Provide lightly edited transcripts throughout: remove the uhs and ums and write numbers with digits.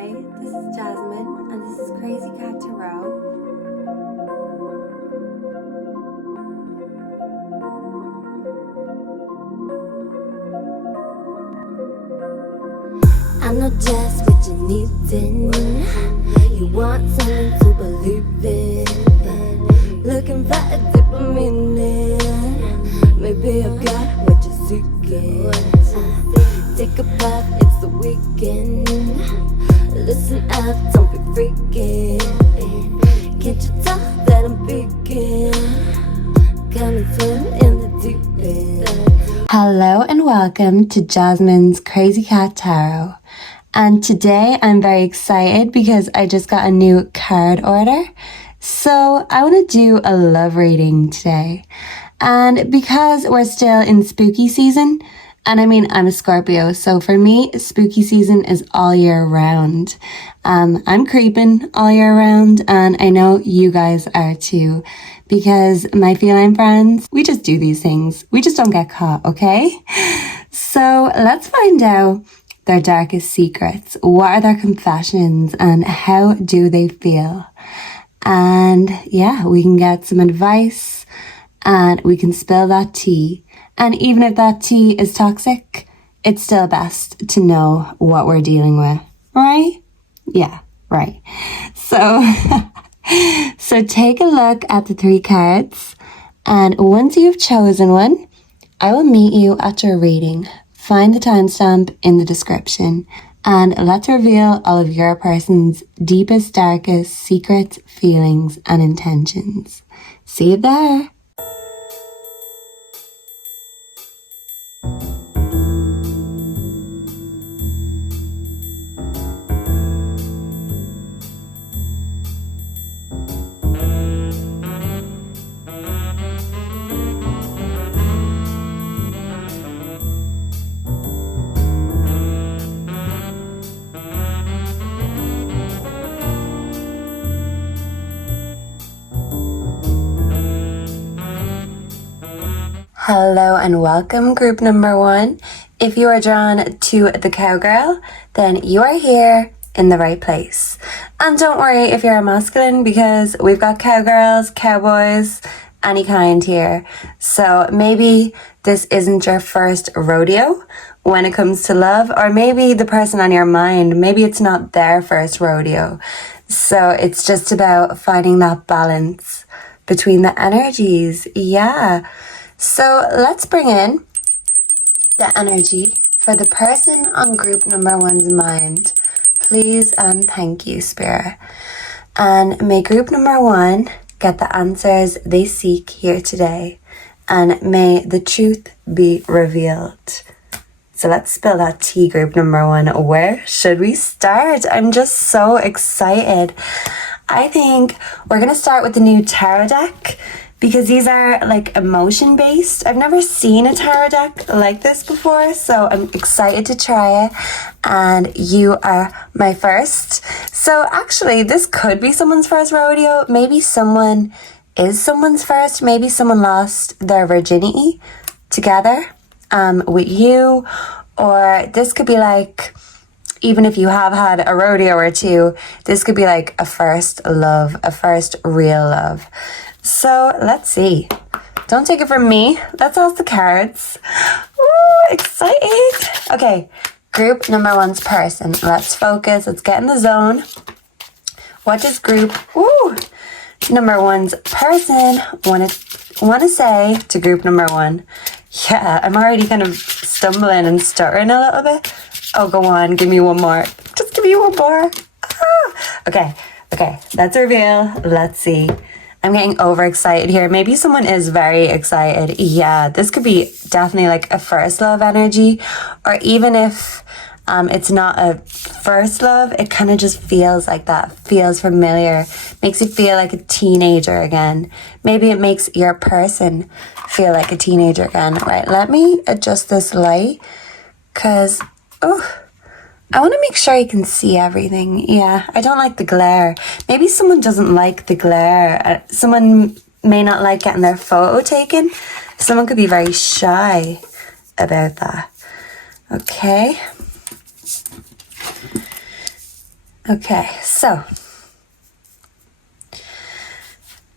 Hi, this is Jasmine, and this is Crazy Cat Tarot. I know just what you need in. You want something to believe in. Looking for a deeper meaning. Maybe I've got what you're seeking. Take a bath, it's the weekend. Listen up, don't be freaking. Can't you tell that I'm peeking? Come and swim in the deep end. Hello and welcome to Jasmine's Crazy Cat Tarot. And today I'm very excited because I just got a new card order. So I want to do a love reading today. And because we're still in spooky season, and I mean, I'm a Scorpio, so for me, spooky season is all year round. I'm creeping all year round, and I know you guys are too, because my feline friends, we just do these things. We just don't get caught, okay? So let's find out their darkest secrets. What are their confessions, and how do they feel? And yeah, we can get some advice, and we can spill that tea. And even if that tea is toxic, it's still best to know what we're dealing with, right? Yeah, right. So, so take a look at the 3 cards, and once you've chosen one, I will meet you at your reading. Find the timestamp in the description, and let's reveal all of your person's deepest, darkest secrets, feelings, and intentions. See you there. Hello and welcome, group number 1. If you are drawn to the cowgirl, then you are here in the right place. And don't worry if you're a masculine, because we've got cowgirls, cowboys, any kind here. So maybe this isn't your first rodeo when it comes to love, or maybe the person on your mind, maybe it's not their first rodeo. So it's just about finding that balance between the energies. Yeah. So let's bring in the energy for the person on group number 1's mind. Please and thank you, Spirit. And may group number 1 get the answers they seek here today. And may the truth be revealed. So let's spill that tea, group number 1. Where should we start? I'm just so excited. I think we're going to start with the new tarot deck, because these are like emotion based. I've never seen a tarot deck like this before, so I'm excited to try it. And you are my first. So actually, this could be someone's first rodeo. Maybe someone is someone's first. Maybe someone lost their virginity together with you. Or this could be like, even if you have had a rodeo or 2, this could be like a first love, a first real love. So let's see. Don't take it from me. Let's ask the cards. Ooh, excited. Okay, group number 1's person. Let's focus. Let's get in the zone. What does group number 1's person want to say to group number 1? Yeah, I'm already kind of stumbling and stuttering a little bit. Oh, go on. Give me one more. Just give me one more. Ah. Okay. Let's reveal. Let's see. I'm getting overexcited here. Maybe someone is very excited. Yeah, this could be definitely like a first love energy. Or even if it's not a first love, it kind of just feels like that. Feels familiar. Makes you feel like a teenager again. Maybe it makes your person feel like a teenager again. Right, let me adjust this light. Because, I want to make sure you can see everything. Yeah, I don't like the glare. Maybe someone doesn't like the glare. Someone may not like getting their photo taken. Someone could be very shy about that. Okay. Okay, so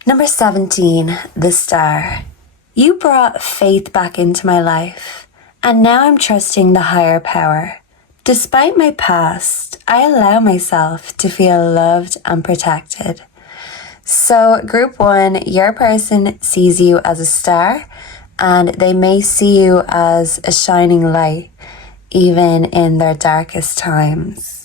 number 17, the star. You brought faith back into my life, and now I'm trusting the higher power. Despite my past, I allow myself to feel loved and protected. So group 1, your person sees you as a star, and they may see you as a shining light, even in their darkest times.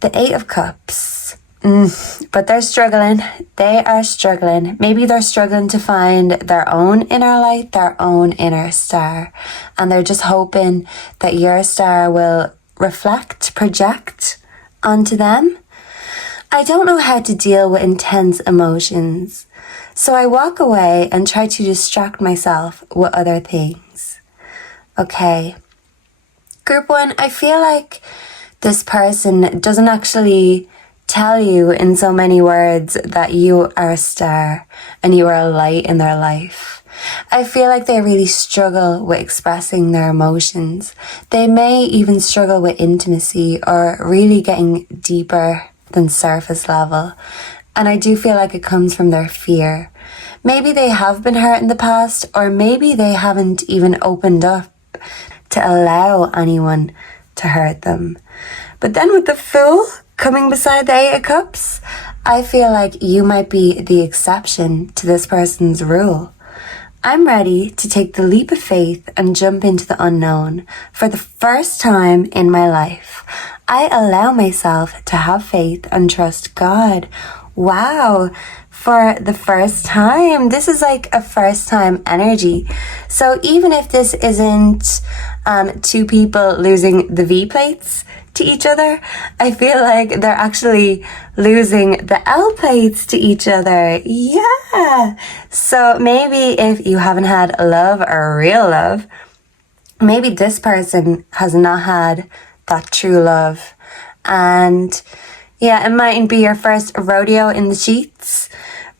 The 8 of Cups. But they're struggling. They are struggling. Maybe they're struggling to find their own inner light, their own inner star. And they're just hoping that your star will reflect, project onto them. I don't know how to deal with intense emotions. So I walk away and try to distract myself with other things. Okay. Group 1, I feel like this person doesn't actually tell you in so many words that you are a star and you are a light in their life. I feel like they really struggle with expressing their emotions. They may even struggle with intimacy or really getting deeper than surface level. And I do feel like it comes from their fear. Maybe they have been hurt in the past, or maybe they haven't even opened up to allow anyone to hurt them. But then with the Fool coming beside the 8 of Cups, I feel like you might be the exception to this person's rule. I'm ready to take the leap of faith and jump into the unknown. For the first time in my life, I allow myself to have faith and trust God. Wow, for the first time. This is like a first time energy. So even if this isn't 2 people losing the V plates to each other, I feel like they're actually losing the L plates to each other. Yeah. So maybe if you haven't had love or real love, maybe this person has not had that true love. And yeah, it mightn't be your first rodeo in the sheets.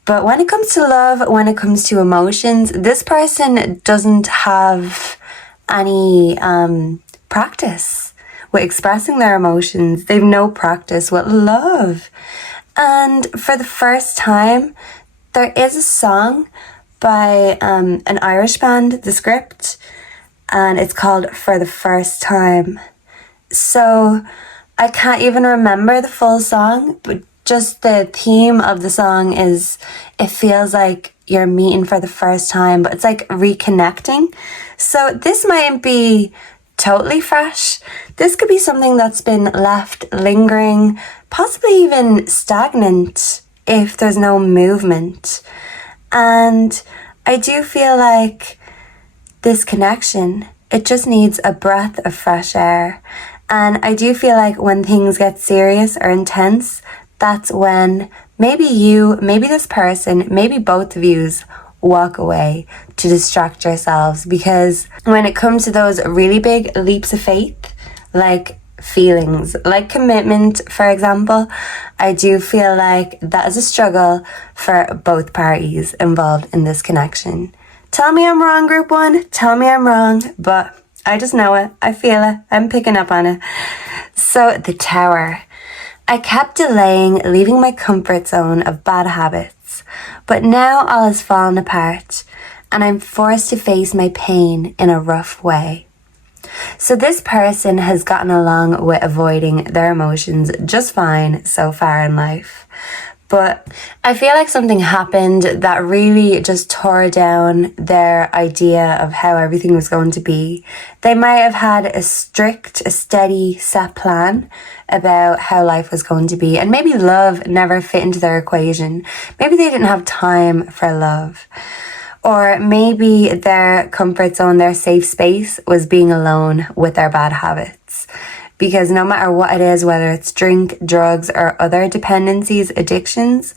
But when it comes to love, when it comes to emotions, this person doesn't have any practice with expressing their emotions. They've no practice with love. And for the first time, there is a song by an Irish band, The Script, and it's called For the First Time. So I can't even remember the full song, but just the theme of the song is, it feels like you're meeting for the first time, but it's like reconnecting. So this mightn't be totally fresh. This could be something that's been left lingering, possibly even stagnant if there's no movement. And I do feel like this connection, it just needs a breath of fresh air. And I do feel like when things get serious or intense, that's when maybe you, maybe this person, maybe both of yous walk away to distract yourselves. Because when it comes to those really big leaps of faith, like feelings, like commitment, for example, I do feel like that is a struggle for both parties involved in this connection. Tell me I'm wrong, group 1. Tell me I'm wrong, but I just know it. I feel it. I'm picking up on it. So the Tower. I kept delaying leaving my comfort zone of bad habits, but now all has fallen apart and I'm forced to face my pain in a rough way. So this person has gotten along with avoiding their emotions just fine so far in life. But I feel like something happened that really just tore down their idea of how everything was going to be. They might have had a strict, a steady, set plan about how life was going to be. And maybe love never fit into their equation. Maybe they didn't have time for love. Or maybe their comfort zone, their safe space was being alone with their bad habits. Because no matter what it is, whether it's drink, drugs, or other dependencies, addictions,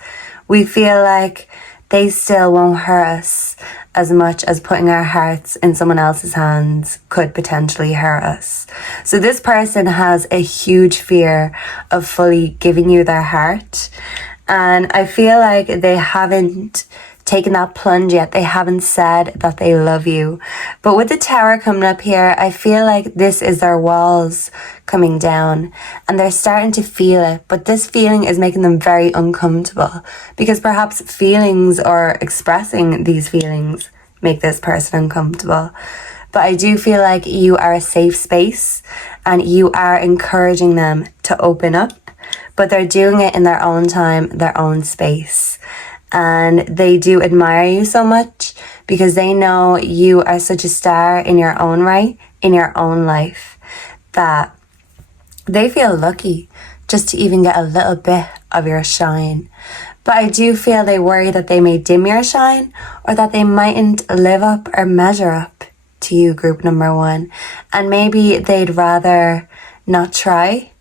we feel like they still won't hurt us as much as putting our hearts in someone else's hands could potentially hurt us. So this person has a huge fear of fully giving you their heart. And I feel like they haven't taken that plunge yet. They haven't said that they love you. But with the Tower coming up here, I feel like this is their walls coming down and they're starting to feel it. But this feeling is making them very uncomfortable because perhaps feelings or expressing these feelings make this person uncomfortable. But I do feel like you are a safe space and you are encouraging them to open up, but they're doing it in their own time, their own space. And they do admire you so much because they know you are such a star in your own right, in your own life, that they feel lucky just to even get a little bit of your shine. But I do feel they worry that they may dim your shine or that they mightn't live up or measure up to you, group number one. And maybe they'd rather not try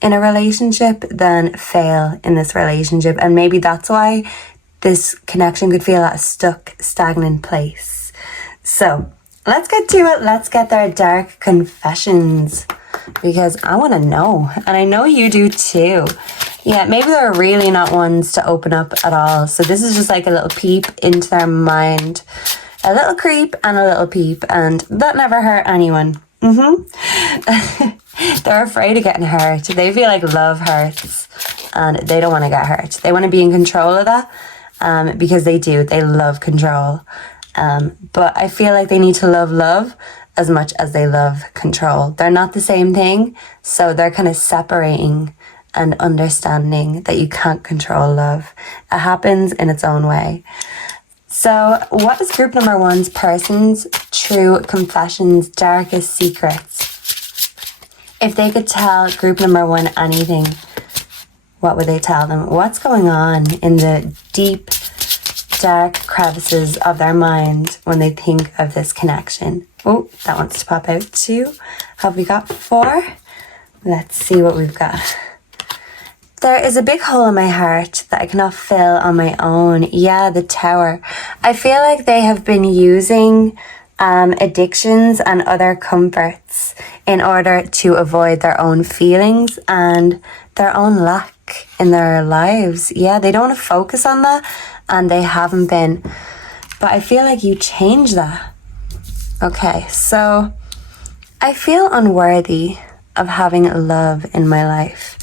in a relationship than fail in this relationship. And maybe that's why this connection could feel at a stuck, stagnant place. So let's get to it. Let's get their dark confessions because I want to know. And I know you do too. Yeah, maybe they're really not ones to open up at all. So this is just like a little peep into their mind. A little creep and a little peep. And that never hurt anyone. They're afraid of getting hurt. They feel like love hurts. And they don't want to get hurt. They want to be in control of that. Because they do. They love control. But I feel like they need to love as much as they love control. They're not the same thing. So they're kind of separating and understanding that you can't control love. It happens in its own way. So what is group number one's person's true confessions, darkest secrets? If they could tell group number one anything, what would they tell them? What's going on in the deep, dark crevices of their mind when they think of this connection? Oh, that wants to pop out too. Have we got 4? Let's see what we've got. There is a big hole in my heart that I cannot fill on my own. Yeah, the Tower. I feel like they have been using addictions and other comforts in order to avoid their own feelings and their own lack in their lives. Yeah, they don't want to focus on that and they haven't been. But I feel like you change that. Okay, so I feel unworthy of having love in my life.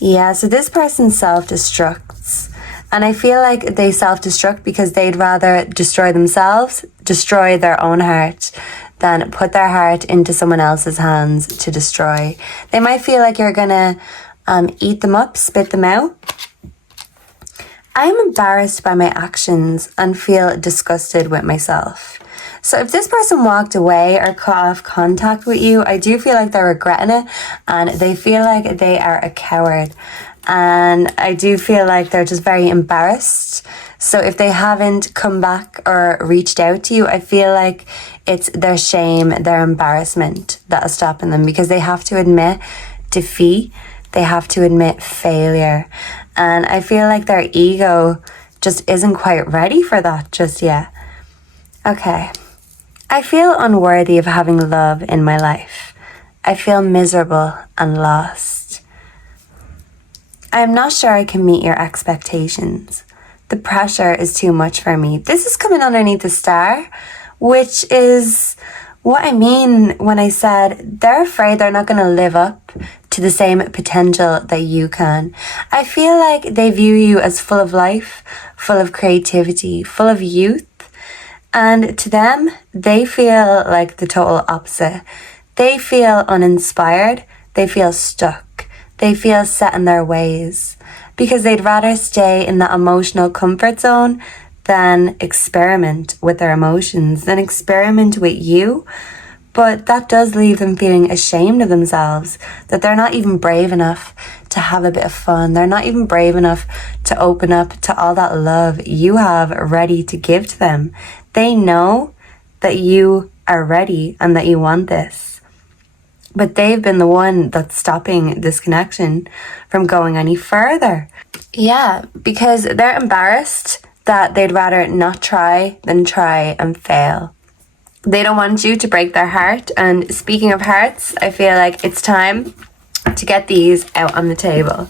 Yeah, so this person self-destructs. And I feel like they self-destruct because they'd rather destroy themselves, destroy their own heart, than put their heart into someone else's hands to destroy. They might feel like you're gonna eat them up, spit them out. I am embarrassed by my actions and feel disgusted with myself. So if this person walked away or cut off contact with you, I do feel like they're regretting it and they feel like they are a coward. And I do feel like they're just very embarrassed. So if they haven't come back or reached out to you, I feel like it's their shame, their embarrassment that is stopping them because they have to admit defeat. They have to admit failure. And I feel like their ego just isn't quite ready for that just yet. Okay. I feel unworthy of having love in my life. I feel miserable and lost. I am not sure I can meet your expectations. The pressure is too much for me. This is coming underneath the star, which is what I mean when I said they're afraid they're not going to live up to the same potential that you can. I feel like they view you as full of life, full of creativity, full of youth. And to them, they feel like the total opposite. They feel uninspired. They feel stuck. They feel set in their ways because they'd rather stay in that emotional comfort zone than experiment with their emotions, than experiment with you. But that does leave them feeling ashamed of themselves, that they're not even brave enough to have a bit of fun. They're not even brave enough to open up to all that love you have ready to give to them. They know that you are ready and that you want this. But they've been the one that's stopping this connection from going any further. Yeah, because they're embarrassed that they'd rather not try than try and fail. They don't want you to break their heart. And speaking of hearts, I feel like it's time to get these out on the table.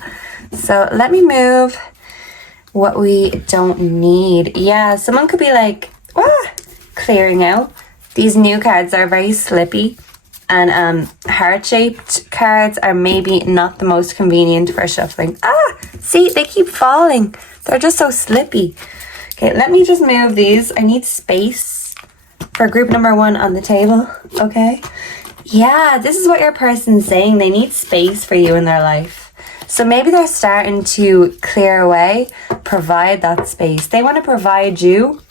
So let me move what we don't need. Yeah, someone could be like, clearing out. These new cards are very slippy, and heart-shaped cards are maybe not the most convenient for shuffling. See, they keep falling. They're just so slippy. Okay, let me just move these. I need space for group number 1 on the table, okay? Yeah, this is what your person's saying. They need space for you in their life. So maybe they're starting to clear away, provide that space. They want to provide you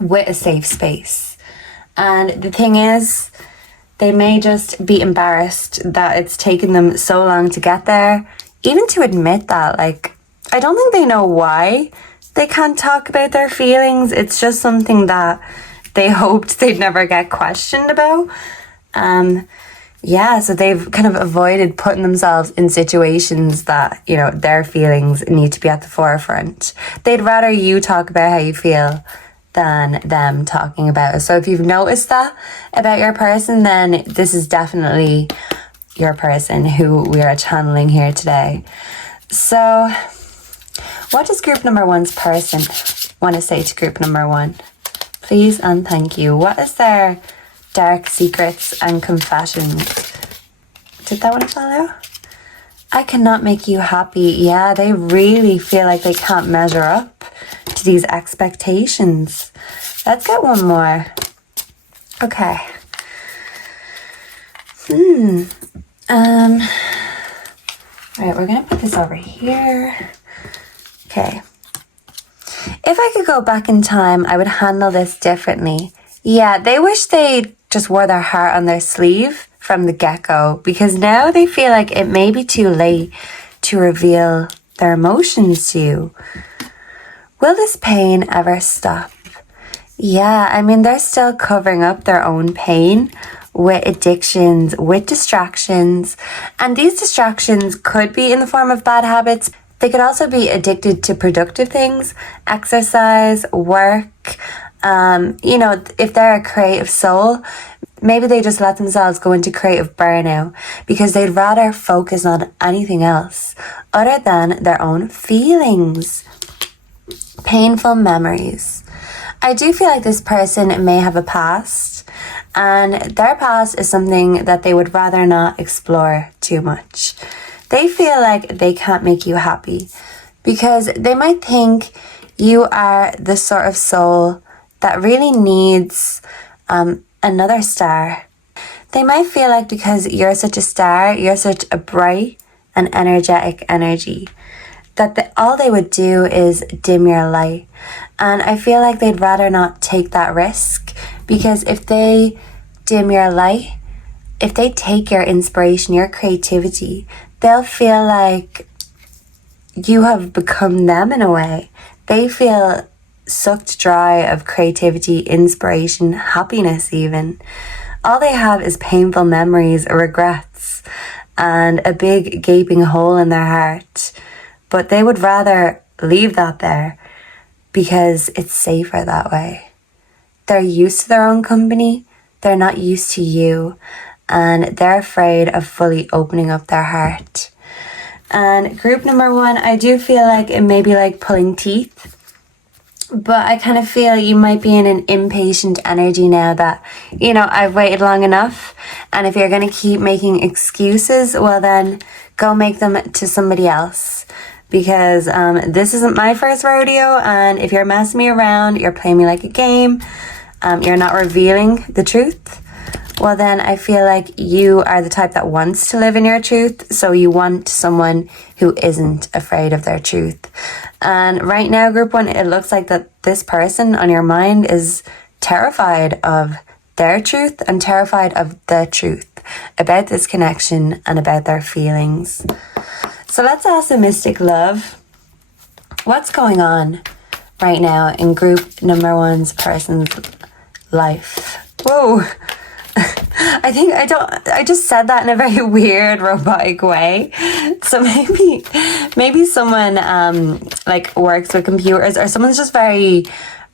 with a safe space. And the thing is, they may just be embarrassed that it's taken them so long to get there. Even to admit that, like, I don't think they know why they can't talk about their feelings. It's just something that they hoped they'd never get questioned about. Yeah, so they've kind of avoided putting themselves in situations that, you know, their feelings need to be at the forefront. They'd rather you talk about how you feel than them talking about it. So if you've noticed that about your person, then this is definitely your person who we are channeling here today. So what does group number 1's person want to say to group number 1? Please and thank you. What is their dark secrets and confessions? Did that one follow? I cannot make you happy. Yeah, they really feel like they can't measure up to these expectations. Let's get one more. Okay. Right, we're gonna put this over here. Okay. If I could go back in time, I would handle this differently. Yeah, they wish they just wore their heart on their sleeve from the get-go, because now they feel like it may be too late to reveal their emotions to you. Will this pain ever stop? Yeah, I mean, they're still covering up their own pain with addictions, with distractions. And these distractions could be in the form of bad habits. They could also be addicted to productive things, exercise, work. You know, if they're a creative soul, maybe they just let themselves go into creative burnout because they'd rather focus on anything else other than their own feelings. Painful memories. I do feel like this person may have a past, and their past is something that they would rather not explore too much. They feel like they can't make you happy because they might think you are the sort of soul that really needs another star. They might feel like because you're such a star, you're such a bright and energetic energy, that all they would do is dim your light. And I feel like they'd rather not take that risk, because if they dim your light, if they take your inspiration, your creativity, they'll feel like you have become them in a way. They feel sucked dry of creativity, inspiration, happiness even. All they have is painful memories, regrets, and a big gaping hole in their heart. But they would rather leave that there because it's safer that way. They're used to their own company. They're not used to you. And they're afraid of fully opening up their heart. And group number 1, I do feel like it may be like pulling teeth. But I kind of feel you might be in an impatient energy now that, you know, I've waited long enough. And if you're going to keep making excuses, well then go make them to somebody else. Because this isn't my first rodeo, and if you're messing me around, you're playing me like a game, you're not revealing the truth, well then I feel like you are the type that wants to live in your truth, so you want someone who isn't afraid of their truth. And right now, group 1, it looks like that this person on your mind is terrified of their truth and terrified of the truth about this connection and about their feelings. So let's ask the Mystic Love, what's going on right now in group number 1's person's life? Whoa. I just said that in a very weird robotic way. So maybe someone like works with computers, or someone's just very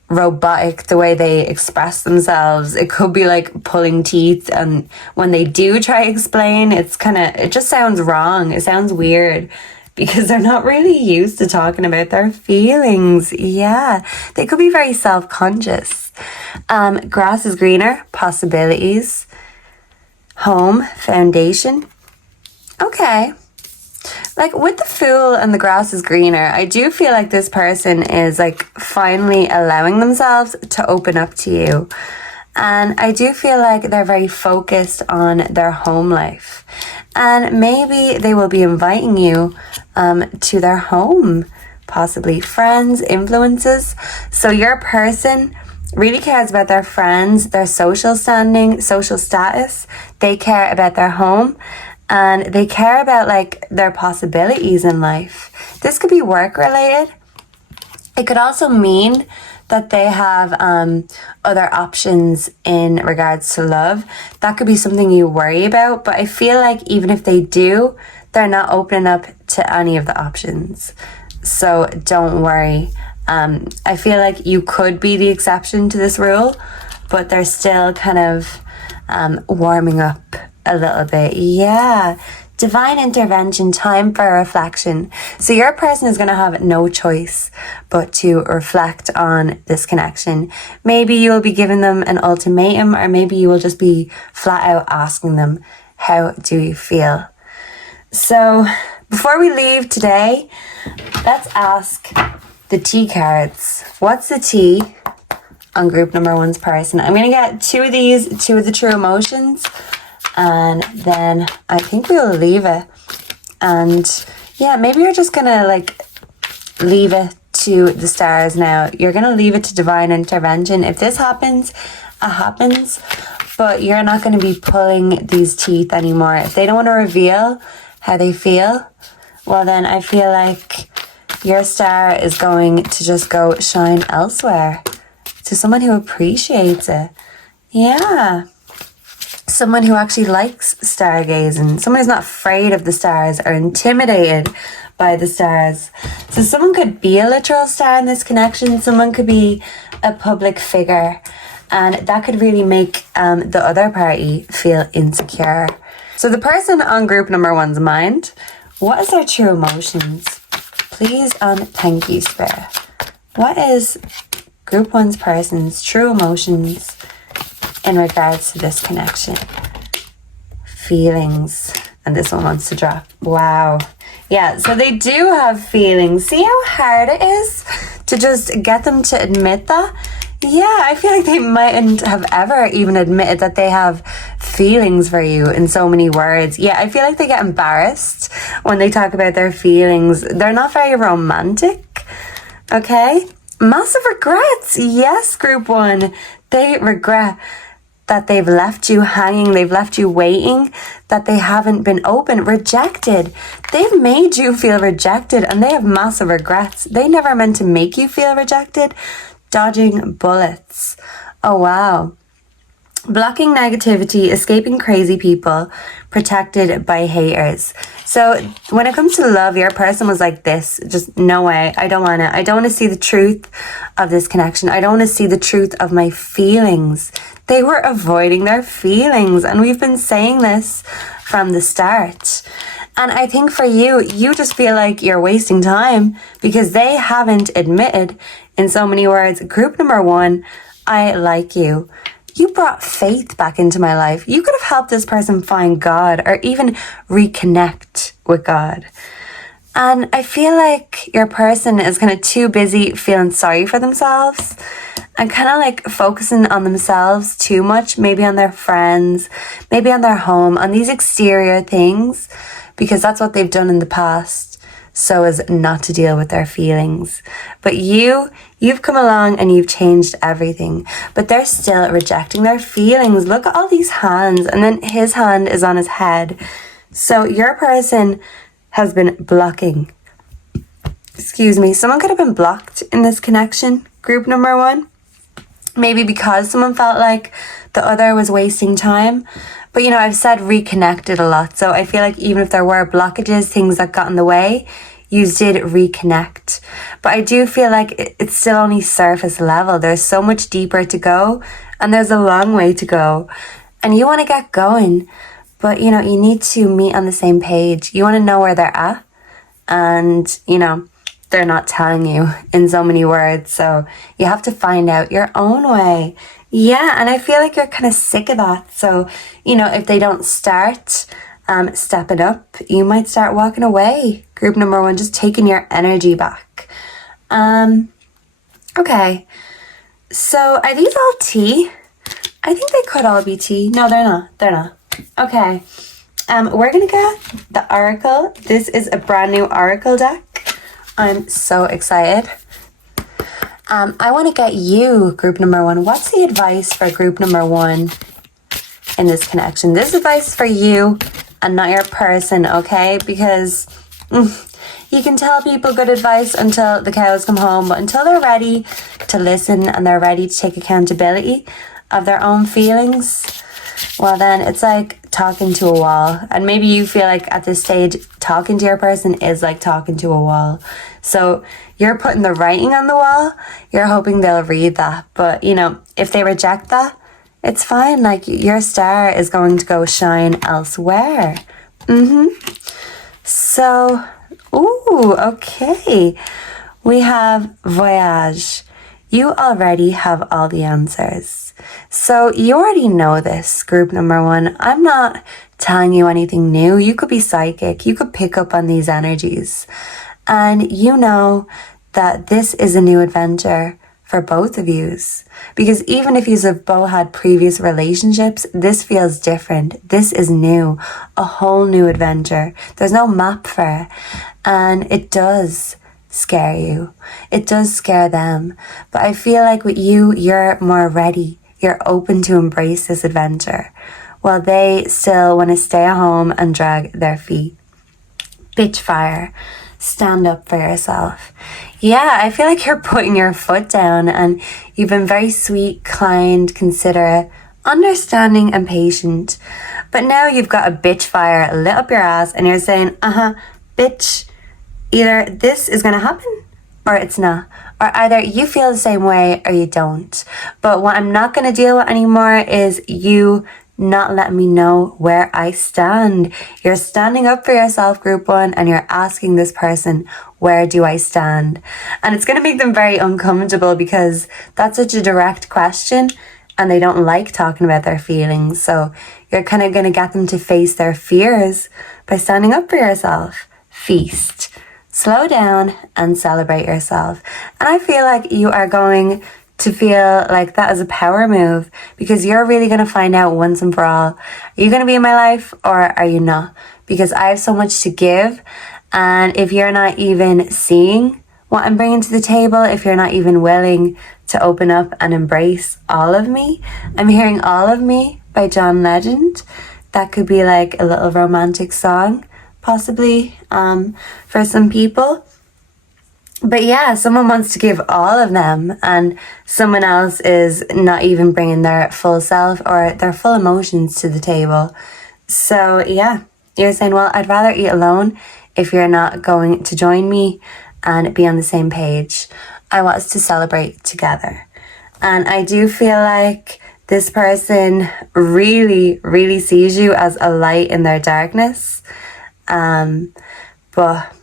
robotic the way they express themselves. It could be like pulling teeth, and when they do try to explain, it just sounds wrong. It sounds weird. because they're not really used to talking about their feelings. Yeah, they could be very self-conscious. Grass is greener, possibilities. Home, foundation. Okay. Like with the Fool and the grass is greener, I do feel like this person is like finally allowing themselves to open up to you. And I do feel like they're very focused on their home life. And maybe they will be inviting you to their home, possibly friends, influences. So your person really cares about their friends, their social standing, social status. They care about their home. And they care about like their possibilities in life. This could be work related. It could also mean that they have other options in regards to love. That could be something you worry about. But I feel like even if they do, they're not opening up to any of the options. So don't worry. I feel like you could be the exception to this rule, but they're still kind of warming up a little bit. Yeah. Divine intervention, time for reflection. So your person is going to have no choice but to reflect on this connection. Maybe you will be giving them an ultimatum, or maybe you will just be flat out asking them, how do you feel? So before we leave today, let's ask the T cards. What's the T on group number one's person? I'm going to get two of these, two of the true emotions. And then I think we'll leave it. And yeah, maybe you're just gonna like leave it to the stars now. You're gonna leave it to divine intervention. If this happens, it happens. But you're not gonna be pulling these teeth anymore. If they don't want to reveal how they feel, well then I feel like your star is going to just go shine elsewhere. To someone who appreciates it. Yeah. Someone who actually likes stargazing, someone who's not afraid of the stars or intimidated by the stars. So someone could be a literal star in this connection, someone could be a public figure, and that could really make the other party feel insecure. So the person on group number one's mind, what is their true emotions? Please and thank you, Spirit. What is group one's person's true emotions in regards to this connection? Feelings. And this one wants to drop. Wow. Yeah, so they do have feelings. See how hard it is to just get them to admit that? Yeah, I feel like they mightn't have ever even admitted that they have feelings for you in so many words. Yeah, I feel like they get embarrassed when they talk about their feelings. They're not very romantic. Okay? Massive regrets. Yes, group one. They regret that they've left you hanging, they've left you waiting, that they haven't been open, rejected. They've made you feel rejected and they have massive regrets. They never meant to make you feel rejected. Dodging bullets. Oh, wow. Blocking negativity, escaping crazy people, protected by haters. So when it comes to love, your person was like this, just no way, I don't want it. I don't want to see the truth of this connection. I don't want to see the truth of my feelings. They were avoiding their feelings, and we've been saying this from the start. And I think for you, you just feel like you're wasting time because they haven't admitted in so many words, group number one, I like you. You brought faith back into my life. You could have helped this person find God or even reconnect with God. And I feel like your person is kind of too busy feeling sorry for themselves and kind of like focusing on themselves too much, maybe on their friends, maybe on their home, on these exterior things, because that's what they've done in the past, so as not to deal with their feelings. But you've come along and you've changed everything, but they're still rejecting their feelings. Look at all these hands, and then his hand is on his head. So your person has been blocking. Excuse me. Someone could have been blocked in this connection, group number one. Maybe because someone felt like the other was wasting time. But, you know, I've said reconnected a lot. So I feel like even if there were blockages, things that got in the way, you did reconnect. But I do feel like it's still only surface level. There's so much deeper to go, and there's a long way to go. And you want to get going, but, you know, you need to meet on the same page. You want to know where they're at, and, you know, they're not telling you in so many words. So you have to find out your own way. Yeah, and I feel like you're kind of sick of that. So, you know, if they don't start stepping up, you might start walking away. Group number 1, just taking your energy back. Okay, so are these all tea? I think they could all be tea. No, they're not. They're not. Okay, we're gonna get the Oracle. This is a brand new Oracle deck. I'm so excited. I want to get you, group number 1. What's the advice for group number 1 in this connection? This advice is for you and not your person, okay? Because you can tell people good advice until the cows come home, but until they're ready to listen and they're ready to take accountability of their own feelings, well then it's like talking to a wall. And maybe you feel like at this stage talking to your person is like talking to a wall. So you're putting the writing on the wall, you're hoping they'll read that. But you know, if they reject that, it's fine. Like, your star is going to go shine elsewhere. So, ooh, okay. We have Voyage. You already have all the answers. So you already know this, group number 1. I'm not telling you anything new. You could be psychic. You could pick up on these energies. And you know that this is a new adventure for both of yous. Because even if yous have both had previous relationships, this feels different. This is new. A whole new adventure. There's no map for it. And it does scare you. It does scare them. But I feel like with you, you're more ready. You're open to embrace this adventure, while they still want to stay at home and drag their feet. Bitch fire. Stand up for yourself. Yeah, I feel like you're putting your foot down, and you've been very sweet, kind, considerate, understanding and patient. But now you've got a bitch fire lit up your ass and you're saying, bitch, either this is going to happen or it's not. Or either you feel the same way or you don't. But what I'm not going to deal with anymore is you not letting me know where I stand. You're standing up for yourself, group 1, and you're asking this person, where do I stand? And it's going to make them very uncomfortable because that's such a direct question and they don't like talking about their feelings. So you're kind of going to get them to face their fears by standing up for yourself. Feast. Slow down and celebrate yourself. And I feel like you are going to feel like that is a power move, because you're really going to find out once and for all, are you going to be in my life or are you not? Because I have so much to give, and if you're not even seeing what I'm bringing to the table, if you're not even willing to open up and embrace all of me, I'm hearing All of Me by John Legend. That could be like a little romantic song, possibly, for some people. But yeah, someone wants to give all of them and someone else is not even bringing their full self or their full emotions to the table. So yeah, you're saying, well, I'd rather eat alone if you're not going to join me and be on the same page. I want us to celebrate together. And I do feel like this person really, really sees you as a light in their darkness. But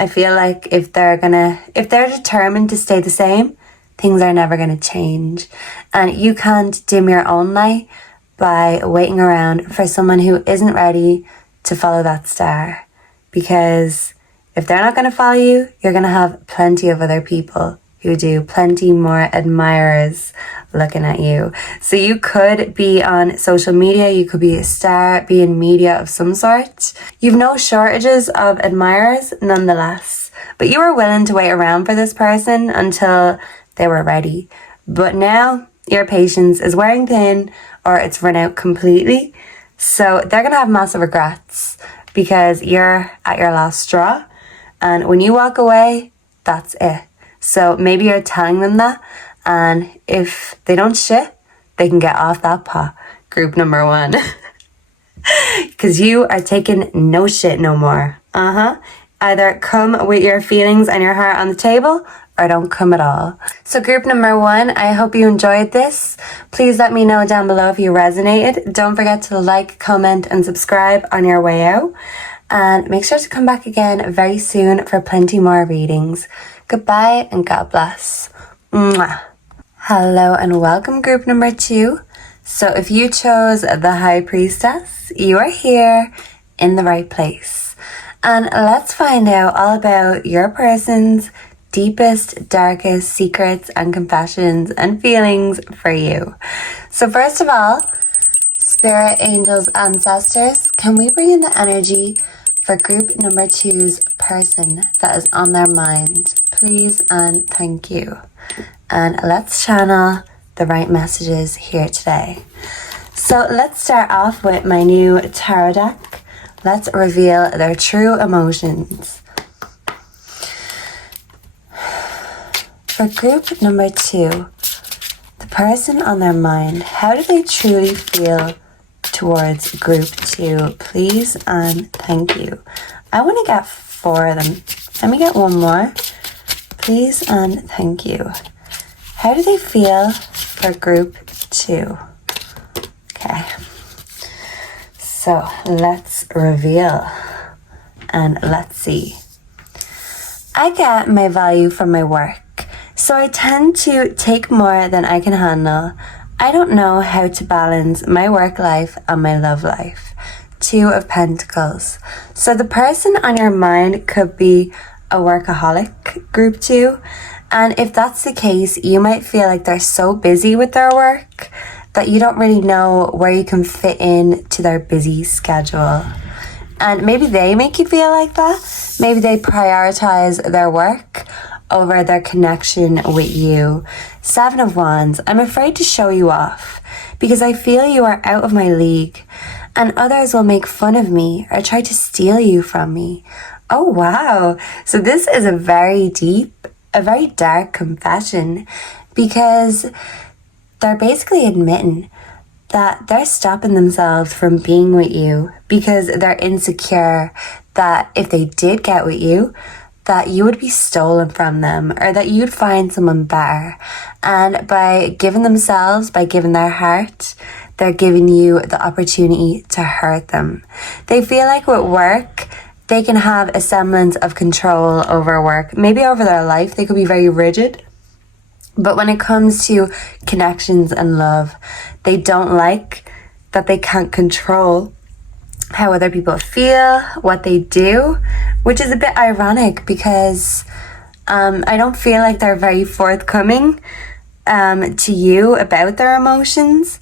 I feel like if they're determined to stay the same, things are never going to change. And you can't dim your own light by waiting around for someone who isn't ready to follow that star. Because if they're not going to follow you, you're going to have plenty of other people who do, plenty more admirers looking at you. So you could be on social media, you could be a star, be in media of some sort. You've no shortages of admirers nonetheless, but you were willing to wait around for this person until they were ready. But now your patience is wearing thin or it's run out completely. So they're going to have massive regrets because you're at your last straw. And when you walk away, that's it. So maybe you're telling them that, and if they don't shit, they can get off that pot, group number 1. Because you are taking no shit no more. Either come with your feelings and your heart on the table, or don't come at all. So group number 1, I hope you enjoyed this. Please let me know down below if you resonated. Don't forget to like, comment, and subscribe on your way out. And make sure to come back again very soon for plenty more readings. Goodbye and God bless. Mwah. Hello and welcome group number 2. So if you chose the High Priestess, you are here in the right place. And let's find out all about your person's deepest, darkest secrets and confessions and feelings for you. So first of all, Spirit, Angels, Ancestors, can we bring in the energy for group number 2's person that is on their mind? Please and thank you. And let's channel the right messages here today. So let's start off with my new tarot deck. Let's reveal their true emotions. For group number 2, the person on their mind, how do they truly feel towards group 2? Please and thank you. I want to get 4 of them. Let me get one more. Please and thank you. How do they feel for group 2? Okay. So let's reveal and let's see. I get my value from my work. So I tend to take more than I can handle. I don't know how to balance my work life and my love life. 2 of Pentacles. So the person on your mind could be a workaholic, group 2. And if that's the case, you might feel like they're so busy with their work that you don't really know where you can fit in to their busy schedule. And maybe they make you feel like that. Maybe they prioritize their work over their connection with you. 7 of Wands. I'm afraid to show you off because I feel you are out of my league and others will make fun of me or try to steal you from me. Oh wow. So this is a very deep, a very dark confession because they're basically admitting that they're stopping themselves from being with you because they're insecure that if they did get with you, that you would be stolen from them or that you'd find someone better. And by giving themselves, by giving their heart, they're giving you the opportunity to hurt them. They feel like with work, they can have a semblance of control over work, maybe over their life. They could be very rigid. But when it comes to connections and love, they don't like that they can't control how other people feel, what they do, which is a bit ironic because I don't feel like they're very forthcoming to you about their emotions.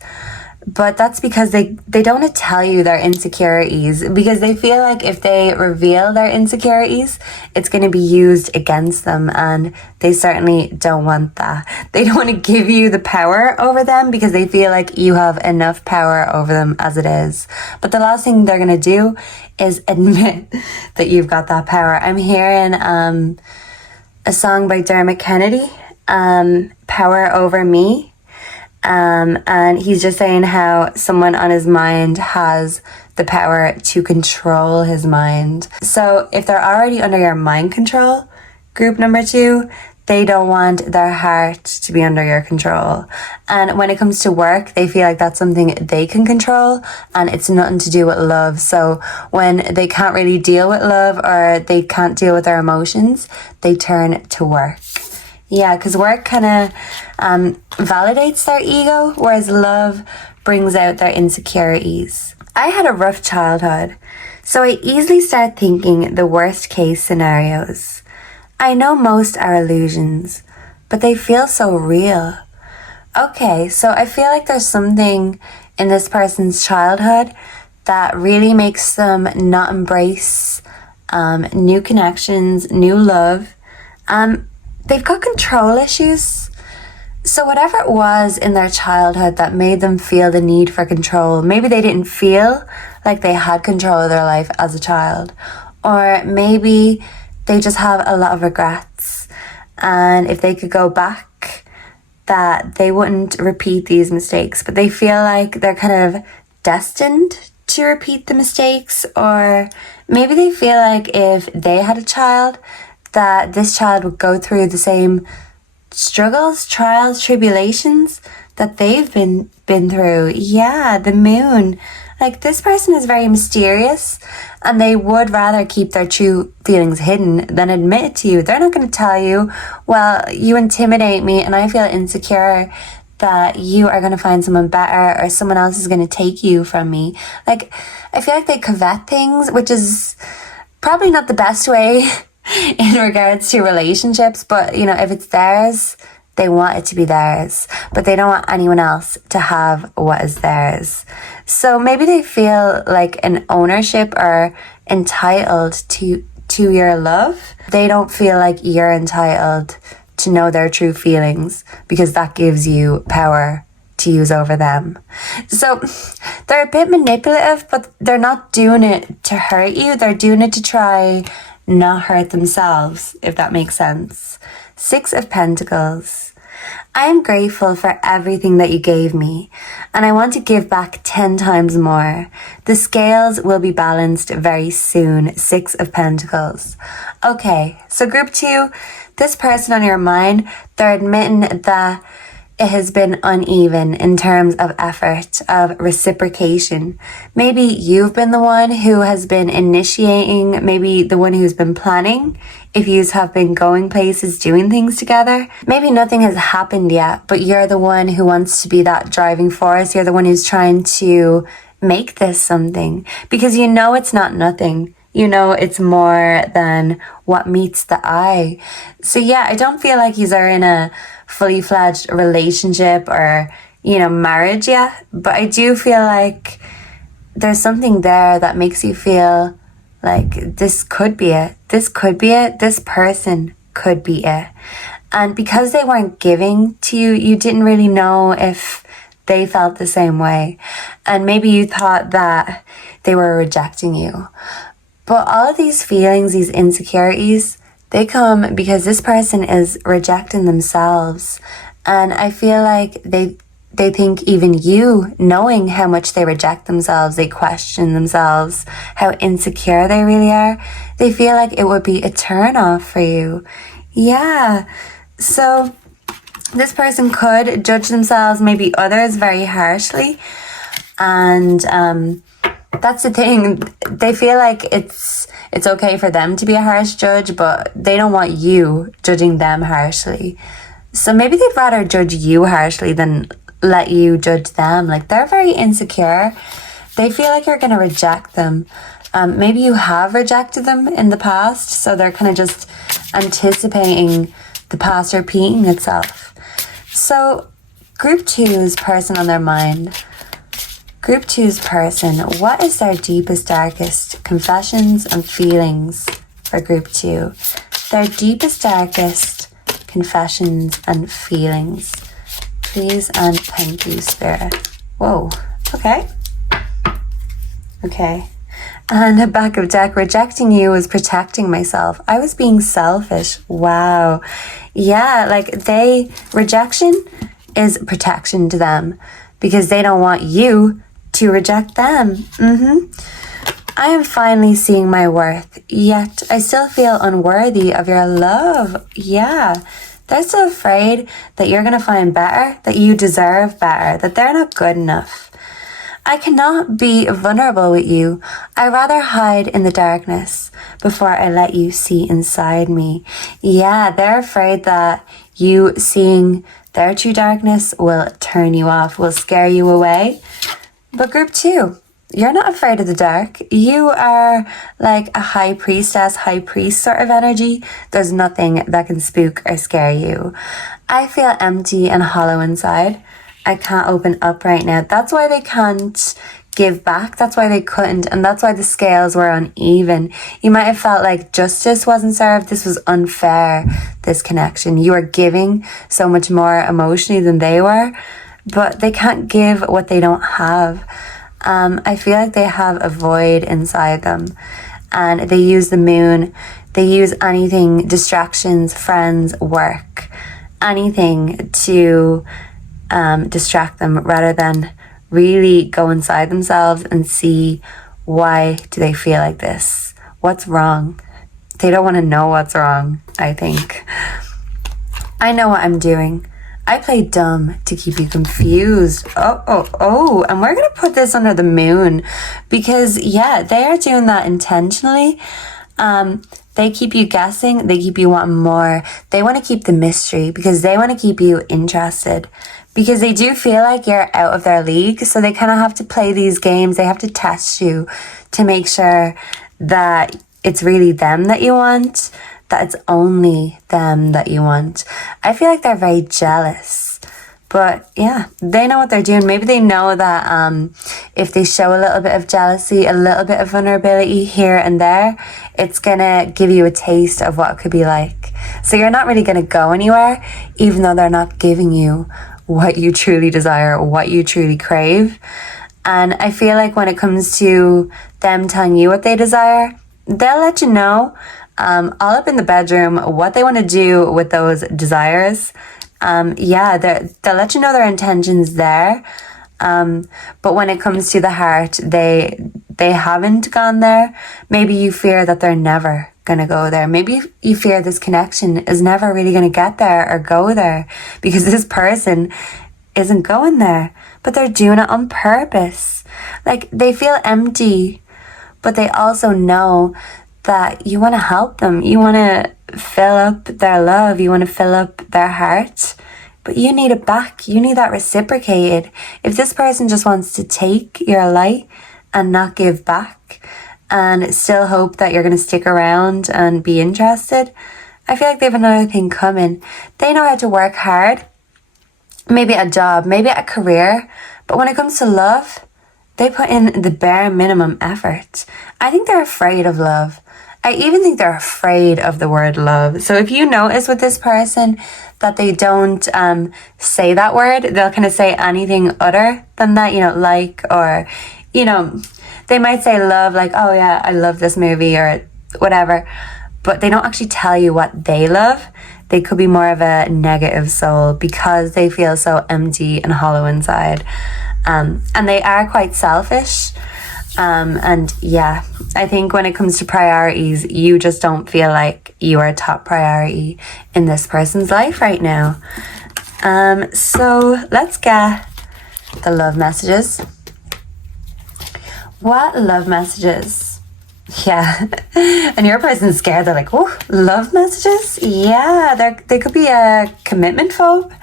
But that's because they don't want to tell you their insecurities because they feel like if they reveal their insecurities, it's going to be used against them, and they certainly don't want that. They don't want to give you the power over them because they feel like you have enough power over them as it is. But the last thing they're going to do is admit that you've got that power. I'm hearing a song by Dermot Kennedy, Power Over Me. And he's just saying how someone on his mind has the power to control his mind. So if they're already under your mind control, group number 2, they don't want their heart to be under your control. And when it comes to work, they feel like that's something they can control and it's nothing to do with love. So when they can't really deal with love or they can't deal with their emotions, they turn to work. Yeah, because work kind of validates their ego, whereas love brings out their insecurities. I had a rough childhood, so I easily start thinking the worst case scenarios. I know most are illusions, but they feel so real. Okay, so I feel like there's something in this person's childhood that really makes them not embrace new connections, new love. They've got control issues. So whatever it was in their childhood that made them feel the need for control, maybe they didn't feel like they had control of their life as a child. Or maybe they just have a lot of regrets. And if they could go back, that they wouldn't repeat these mistakes. But they feel like they're kind of destined to repeat the mistakes. Or maybe they feel like if they had a child, that this child would go through the same struggles, trials, tribulations that they've been through. Yeah, the moon. Like, this person is very mysterious and they would rather keep their true feelings hidden than admit it to you. They're not going to tell you, well, you intimidate me and I feel insecure that you are going to find someone better or someone else is going to take you from me. Like, I feel like they covet things, which is probably not the best way in regards to relationships, but, you know, if it's theirs, they want it to be theirs, but they don't want anyone else to have what is theirs. So maybe they feel like an ownership or entitled to your love. They don't feel like you're entitled to know their true feelings because that gives you power to use over them. So they're a bit manipulative, but they're not doing it to hurt you. They're doing it to try not hurt themselves, if that makes sense. 6 of Pentacles. I am grateful for everything that you gave me, and I want to give back 10 times more. The scales will be balanced very soon. 6 of Pentacles. Okay, so group 2, this person on your mind, they're admitting that it has been uneven in terms of effort, of reciprocation. Maybe you've been the one who has been initiating, maybe the one who's been planning. If you have been going places, doing things together, maybe nothing has happened yet, but you're the one who wants to be that driving force. You're the one who's trying to make this something because you know it's not nothing. You know it's more than what meets the eye. So yeah, I don't feel like you are in a fully fledged relationship or, you know, marriage yet, but I do feel like there's something there that makes you feel like this could be it. This could be it. This person could be it. And because they weren't giving to you, you didn't really know if they felt the same way. And maybe you thought that they were rejecting you. But all of these feelings, these insecurities, they come because this person is rejecting themselves. And I feel like they think even you, knowing how much they reject themselves, they question themselves, how insecure they really are, they feel like it would be a turn off for you. Yeah. So this person could judge themselves, maybe others, very harshly. And that's the thing. They feel like it's okay for them to be a harsh judge, but they don't want you judging them harshly. So maybe they'd rather judge you harshly than let you judge them. Like, they're very insecure. They feel like you're going to reject them. Maybe you have rejected them in the past, so they're kind of just anticipating the past repeating itself. So group 2's person on their mind. Group 2's person, what is their deepest, darkest confessions and feelings for group 2? Their deepest, darkest confessions and feelings. Please and thank you, Spirit. Whoa, okay. Okay. And the back of deck, rejecting you was protecting myself. I was being selfish. Wow. Yeah, like rejection is protection to them because they don't want you to reject them. I am finally seeing my worth, yet I still feel unworthy of your love. Yeah. They're so afraid that you're going to find better, that you deserve better, that they're not good enough. I cannot be vulnerable with you. I rather hide in the darkness before I let you see inside me. Yeah, they're afraid that you seeing their true darkness will turn you off, will scare you away. But group 2, you're not afraid of the dark. You are like a high priestess, high priest sort of energy. There's nothing that can spook or scare you. I feel empty and hollow inside. I can't open up right now. That's why they can't give back. That's why they couldn't. And that's why the scales were uneven. You might have felt like justice wasn't served. This was unfair, this connection. You are giving so much more emotionally than they were, but they can't give what they don't have. I feel like they have a void inside them, and they use the moon. They use anything, distractions, friends, work, anything to distract them rather than really go inside themselves and see why do they feel like this? What's wrong? They don't want to know what's wrong, I think. I know what I'm doing. I played dumb to keep you confused. Oh, and we're gonna put this under the moon because yeah, they are doing that intentionally. They keep you guessing, they keep you wanting more. They want to keep the mystery because they want to keep you interested. Because they do feel like you're out of their league, so they kind of have to play these games. They have to test you to make sure that it's really them that you want, that it's only them that you want. I feel like they're very jealous. But yeah, they know what they're doing. Maybe they know that if they show a little bit of jealousy, a little bit of vulnerability here and there, it's going to give you a taste of what it could be like. So you're not really going to go anywhere, even though they're not giving you what you truly desire, what you truly crave. And I feel like when it comes to them telling you what they desire, they'll let you know all up in the bedroom what they want to do with those desires. They'll let you know their intentions there. But when it comes to the heart, they haven't gone there. Maybe you fear that they're never going to go there. Maybe you fear this connection is never really going to get there or go there because this person isn't going there, but they're doing it on purpose. Like they feel empty, but they also know that you want to help them. You want to fill up their love. You want to fill up their heart, but you need it back. You need that reciprocated. If this person just wants to take your light and not give back and still hope that you're going to stick around and be interested, I feel like they have another thing coming. They know how to work hard, maybe a job, maybe a career, but when it comes to love, they put in the bare minimum effort. I think they're afraid of love. I even think they're afraid of the word love. So if you notice with this person that they don't say that word, they'll kind of say anything other than that, like, or, they might say love, like, oh yeah, I love this movie or whatever, but they don't actually tell you what they love. They could be more of a negative soul because they feel so empty and hollow inside. And they are quite selfish. And yeah, I think when it comes to priorities, you just don't feel like you are a top priority in this person's life right now. So let's get the love messages. What love messages? Yeah. And your person's scared. They're like, oh, love messages? Yeah, they could be a commitment phobe.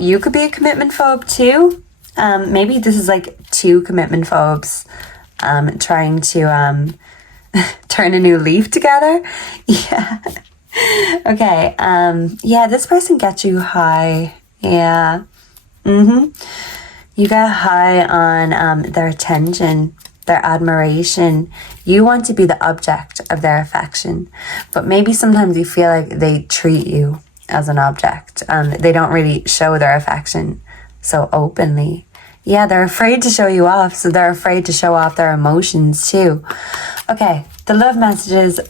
You could be a commitment phobe too. Maybe this is like two commitment phobes trying to turn a new leaf together. Yeah. Okay. Yeah, this person gets you high. Yeah. You get high on their attention, their admiration. You want to be the object of their affection, but maybe sometimes you feel like they treat you as an object. They don't really show their affection so openly. Yeah, they're afraid to show you off, so they're afraid to show off their emotions too. Okay, the love messages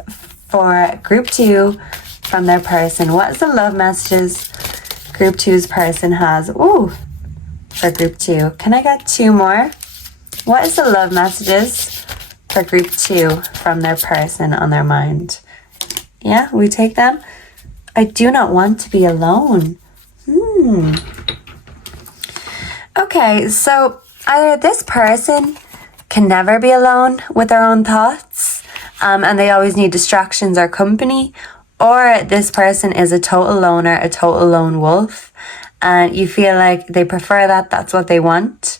for group 2 from their person. What is the love messages group 2's person has? Ooh, for group 2. Can I get 2 more? What is the love messages for group 2 from their person on their mind? Yeah, we take them. I do not want to be alone. Okay, so either this person can never be alone with their own thoughts, and they always need distractions or company, or this person is a total loner, a total lone wolf, and you feel like they prefer that, that's what they want,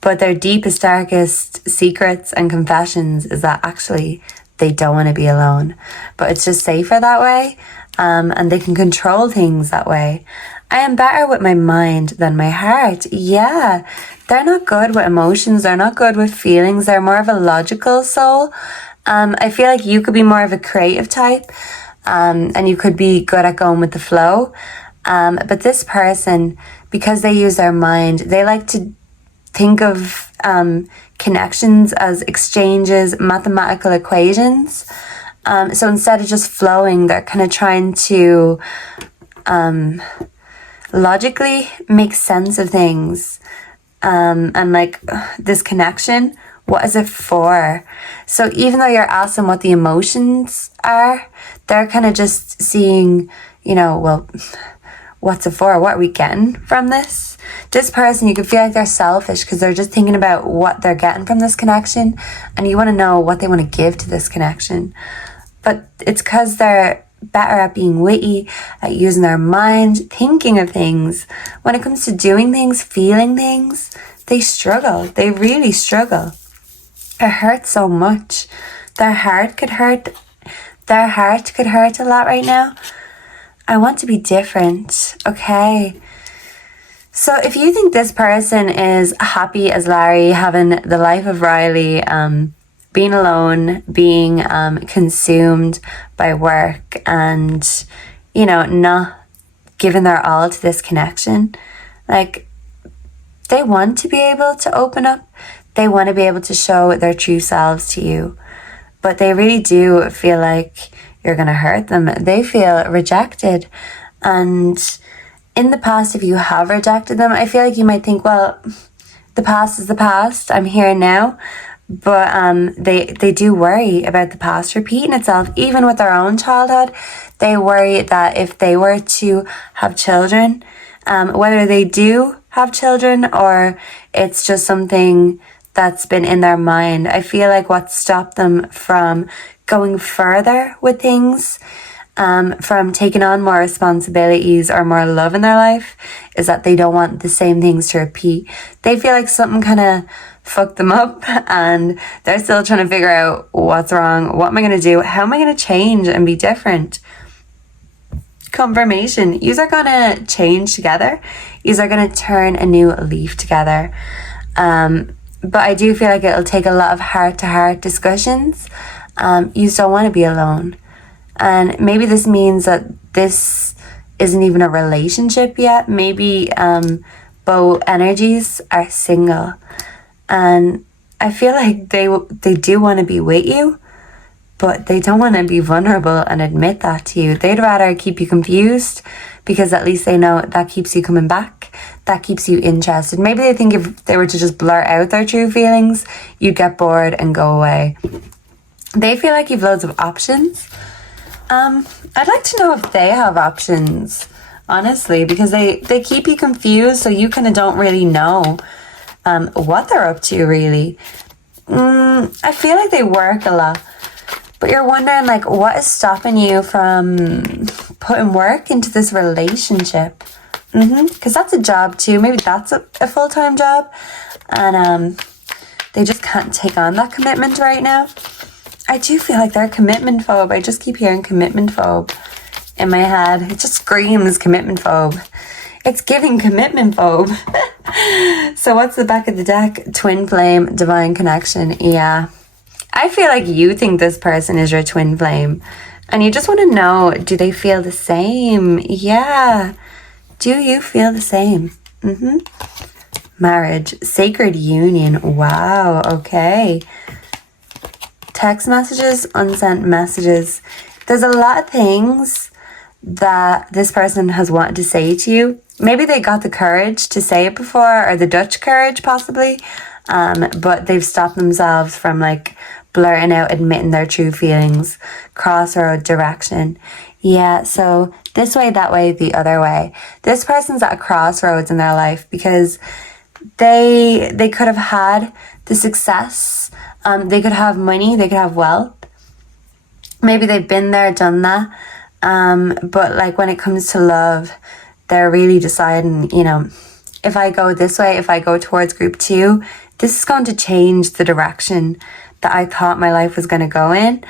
but their deepest, darkest secrets and confessions is that actually they don't want to be alone, but it's just safer that way, and they can control things that way. I am better with my mind than my heart. Yeah, they're not good with emotions. They're not good with feelings. They're more of a logical soul. I feel like you could be more of a creative type, and you could be good at going with the flow. But this person, because they use their mind, they like to think of connections as exchanges, mathematical equations. So instead of just flowing, they're kind of trying to logically make sense of things, and like this connection, what is it for? So even though you're asking what the emotions are, they're kind of just seeing, well, what's it for? What are we getting from this? This person, you could feel like they're selfish because they're just thinking about what they're getting from this connection, and you want to know what they want to give to this connection. But it's because they're better at being witty, at using their mind, thinking of things. When it comes to doing things, feeling things, they struggle. They really struggle. It hurts so much. Their heart could hurt. Their heart could hurt a lot right now. I want to be different, okay? So if you think this person is happy as Larry, having the life of Riley, being alone, being consumed by work and, you know, not giving their all to this connection, like, they want to be able to open up. They want to be able to show their true selves to you. But they really do feel like you're going to hurt them. They feel rejected. And in the past, if you have rejected them, I feel like you might think, well, the past is the past. I'm here now. But they do worry about the past repeating itself. Even with their own childhood, they worry that if they were to have children, whether they do have children or it's just something that's been in their mind, I feel like what stopped them from going further with things, from taking on more responsibilities or more love in their life, is that they don't want the same things to repeat. They feel like something kind of fucked them up and they're still trying to figure out what's wrong, what am I going to do, how am I going to change and be different. Confirmation. Yous are going to change together. Yous are going to turn a new leaf together. But I do feel like it'll take a lot of heart-to-heart discussions. You don't want to be alone. And maybe this means that this isn't even a relationship yet. Maybe both energies are single. And I feel like they do want to be with you, but they don't want to be vulnerable and admit that to you. They'd rather keep you confused because at least they know that keeps you coming back. That keeps you interested. Maybe they think if they were to just blurt out their true feelings, you'd get bored and go away. They feel like you've loads of options. I'd like to know if they have options, honestly, because they keep you confused, so you kind of don't really know what they're up to, really. I feel like they work a lot, but you're wondering, like, what is stopping you from putting work into this relationship? Because that's a job too. Maybe that's a full-time job, and they just can't take on that commitment right now. I do feel like they're a commitment phobe. I just keep hearing commitment phobe in my head. It just screams commitment phobe. It's giving commitment phobe. So what's the back of the deck? Twin flame, divine connection. Yeah. I feel like you think this person is your twin flame. And you just want to know, do they feel the same? Yeah. Do you feel the same? Marriage, sacred union. Wow. Okay. Text messages, unsent messages. There's a lot of things that this person has wanted to say to you. Maybe they got the courage to say it before, or the Dutch courage possibly, but they've stopped themselves from like blurting out, admitting their true feelings. Crossroad, direction. Yeah, so this way, that way, the other way. This person's at a crossroads in their life because they could have had the success. They could have money, they could have wealth. Maybe they've been there, done that. But like when it comes to love, they're really deciding, you know, if I go this way, if I go towards group 2, this is going to change the direction that I thought my life was going to go in.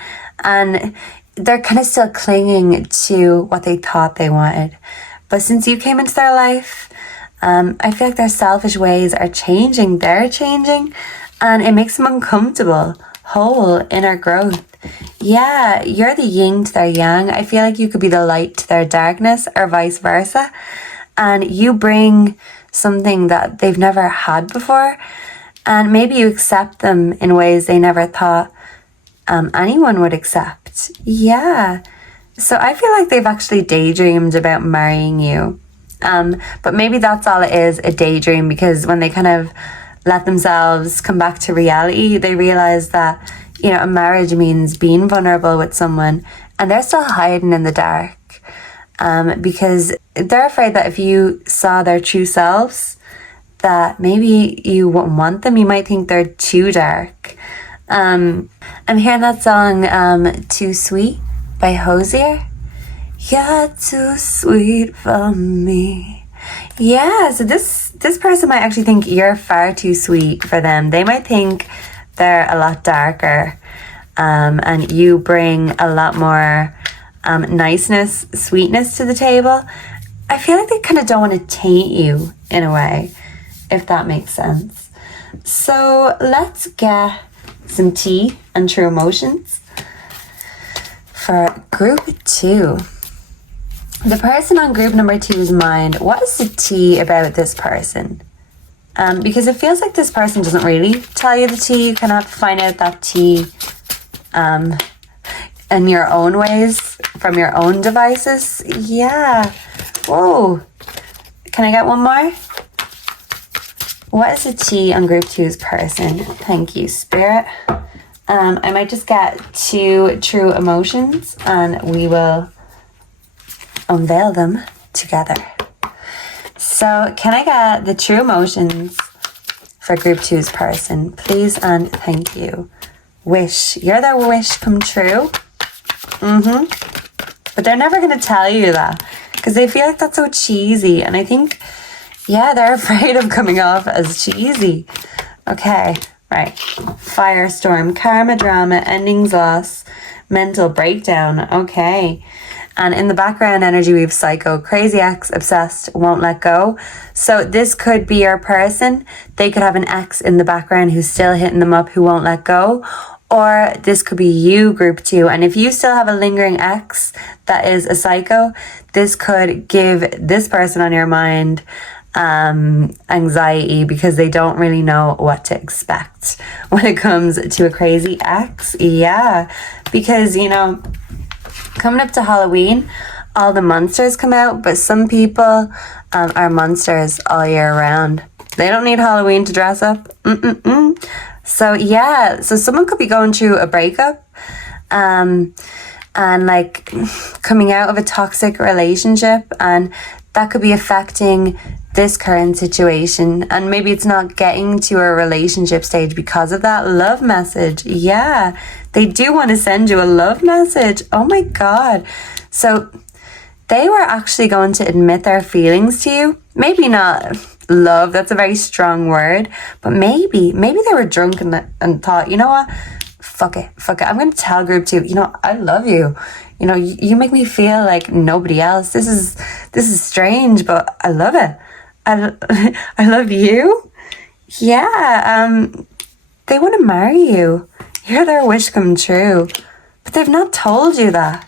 And they're kind of still clinging to what they thought they wanted. But since you came into their life, I feel like their selfish ways are changing. They're changing. And it makes them uncomfortable. Whole inner growth. Yeah, you're the yin to their yang. I feel like you could be the light to their darkness or vice versa. And you bring something that they've never had before. And maybe you accept them in ways they never thought anyone would accept. Yeah. So I feel like they've actually daydreamed about marrying you. But maybe that's all it is, a daydream, because when they kind of let themselves come back to reality, they realize that, you know, a marriage means being vulnerable with someone, and they're still hiding in the dark. because they're afraid that if you saw their true selves, that maybe you wouldn't want them. You might think they're too dark. I'm hearing that song, Too Sweet by Hosier. You're too sweet for me. Yeah, so this person might actually think you're far too sweet for them. They might think they're a lot darker, and you bring a lot more niceness, sweetness to the table. I feel like they kind of don't want to taint you in a way, if that makes sense. So let's get some tea and true emotions for group 2. The person on group number 2's mind, what is the tea about this person? Because it feels like this person doesn't really tell you the tea. You kind of have to find out that tea in your own ways, from your own devices. Yeah. Whoa. Can I get one more? What is the tea on group 2's person? Thank you, Spirit. I might just get 2 true emotions and we will unveil them together. So can I get the true emotions for group 2's person, please and thank you? Wish. You're their wish come true. But they're never going to tell you that because they feel like that's so cheesy, and I think, yeah, they're afraid of coming off as cheesy. Okay, right. Firestorm, karma, drama, endings, loss, mental breakdown. Okay. And in the background energy, we have psycho, crazy ex, obsessed, won't let go. So this could be your person. They could have an ex in the background who's still hitting them up, who won't let go. Or this could be you, group 2. And if you still have a lingering ex that is a psycho, this could give this person on your mind anxiety because they don't really know what to expect when it comes to a crazy ex. Yeah, because, you know, coming up to Halloween, all the monsters come out, but some people are monsters all year round. They don't need Halloween to dress up. So yeah, so someone could be going through a breakup and like coming out of a toxic relationship, and that could be affecting this current situation, and maybe it's not getting to a relationship stage because of that love message. Yeah, they do want to send you a love message. Oh my God. So they were actually going to admit their feelings to you. Maybe not love, that's a very strong word, but maybe they were drunk and thought, you know what, fuck it, I'm going to tell group 2, you know, I love you. You know, you make me feel like nobody else. This is strange, but I love it. I love you. Yeah, they want to marry you. You're their wish come true. But they've not told you that.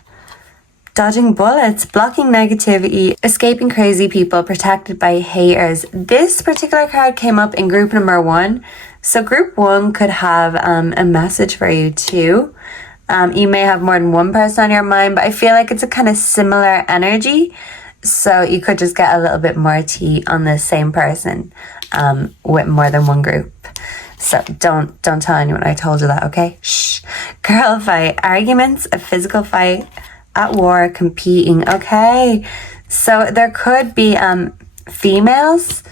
Dodging bullets, blocking negativity, escaping crazy people, protected by haters. This particular card came up in group number 1. So group 1 could have a message for you too. You may have more than one person on your mind, but I feel like it's a kind of similar energy. So you could just get a little bit more tea on the same person with more than one group. So don't tell anyone I told you that, okay? Shh. Girl fight, arguments, a physical fight, at war, competing. Okay. So there could be females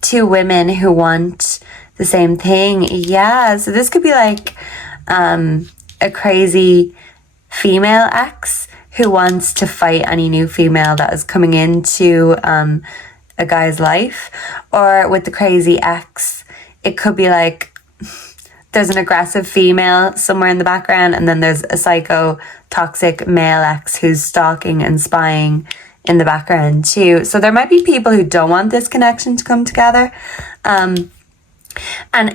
to women who want the same thing. Yeah. So this could be like a crazy female ex who wants to fight any new female that is coming into a guy's life. Or with the crazy ex, it could be like there's an aggressive female somewhere in the background, and then there's a psycho, toxic male ex who's stalking and spying in the background too. So there might be people who don't want this connection to come together. And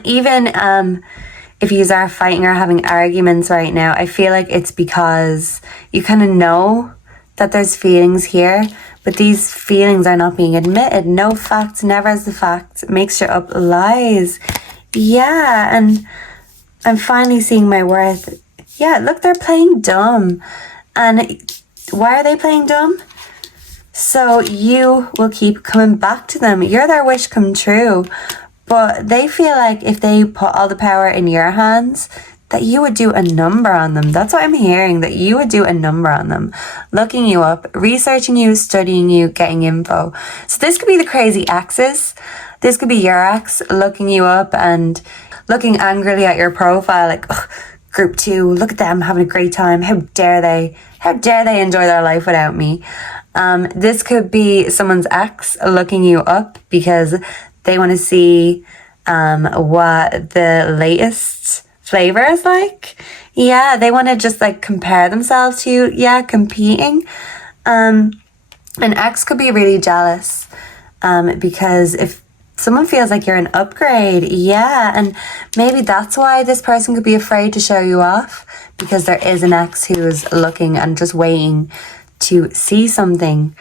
even if you are fighting or having arguments right now, I feel like it's because you kind of know that there's feelings here, but these feelings are not being admitted. No facts, never is the facts. Mixture up lies. Yeah, and I'm finally seeing my worth. Yeah, look, they're playing dumb. And why are they playing dumb? So you will keep coming back to them. You're their wish come true. But they feel like if they put all the power in your hands, that you would do a number on them. That's what I'm hearing, that you would do a number on them. Looking you up, researching you, studying you, getting info. So this could be the crazy exes. This could be your ex looking you up and looking angrily at your profile like, group 2, look at them having a great time. How dare they enjoy their life without me? This could be someone's ex looking you up because they want to see what the latest flavor is like. Yeah, they want to just like compare themselves to you. Yeah, competing. An ex could be really jealous because if someone feels like you're an upgrade, yeah, and maybe that's why this person could be afraid to show you off, because there is an ex who's looking and just waiting to see something,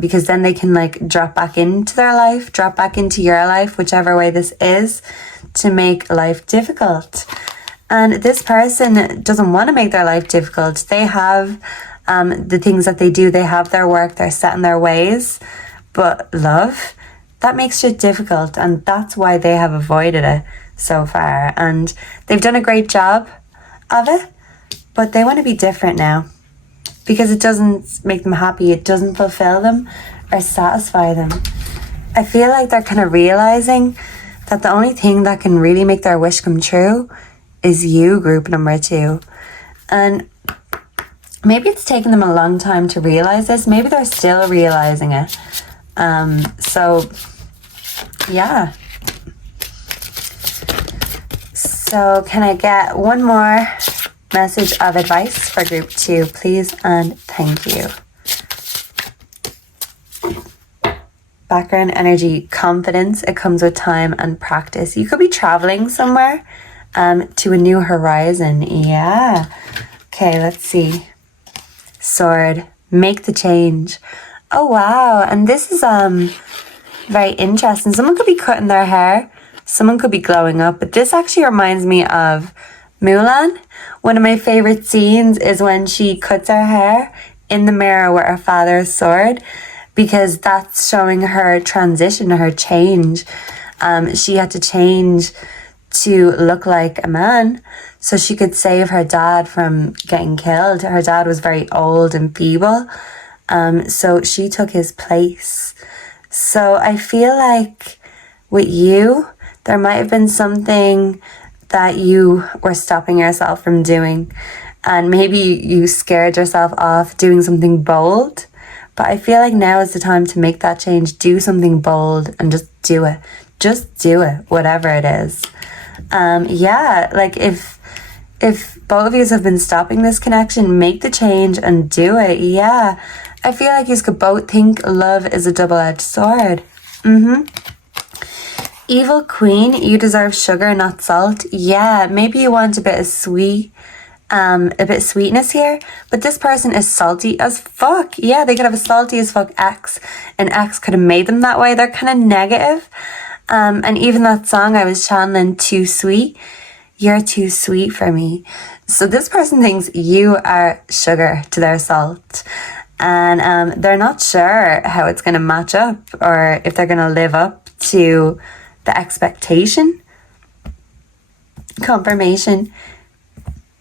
because then they can like drop back into their life, drop back into your life, whichever way this is, to make life difficult. And this person doesn't want to make their life difficult. They have the things that they do, they have their work, they're set in their ways, but love, that makes shit difficult, and that's why they have avoided it so far. And they've done a great job of it, but they want to be different now because it doesn't make them happy, it doesn't fulfill them or satisfy them. I feel like they're kind of realizing that the only thing that can really make their wish come true is you, group number 2. And maybe it's taken them a long time to realize this. Maybe they're still realizing it. So yeah. So can I get one more message of advice for group 2, please, and thank you. Background energy, confidence. It comes with time and practice. You could be traveling somewhere to a new horizon. Yeah. Okay, let's see. Sword, make the change. Oh wow, and this is very interesting. Someone could be cutting their hair, someone could be glowing up, but this actually reminds me of Mulan. One of my favorite scenes is when she cuts her hair in the mirror with her father's sword, because that's showing her transition, her change. She had to change to look like a man so she could save her dad from getting killed. Her dad was very old and feeble, so she took his place. So I feel like with you, there might have been something that you were stopping yourself from doing, and maybe you scared yourself off doing something bold. But I feel like now is the time to make that change. Do something bold and just do it. Just do it, whatever it is. Yeah, like if both of you have been stopping this connection, make the change and do it. Yeah, I feel like you could both think love is a double-edged sword. Evil queen, you deserve sugar, not salt. Yeah, maybe you want a bit of sweetness here, but this person is salty as fuck. Yeah, they could have a salty as fuck ex. An ex could have made them that way. They're kind of negative. And even that song I was channeling, Too Sweet, you're too sweet for me. So this person thinks you are sugar to their salt. And they're not sure how it's going to match up, or if they're going to live up to the expectation. Confirmation.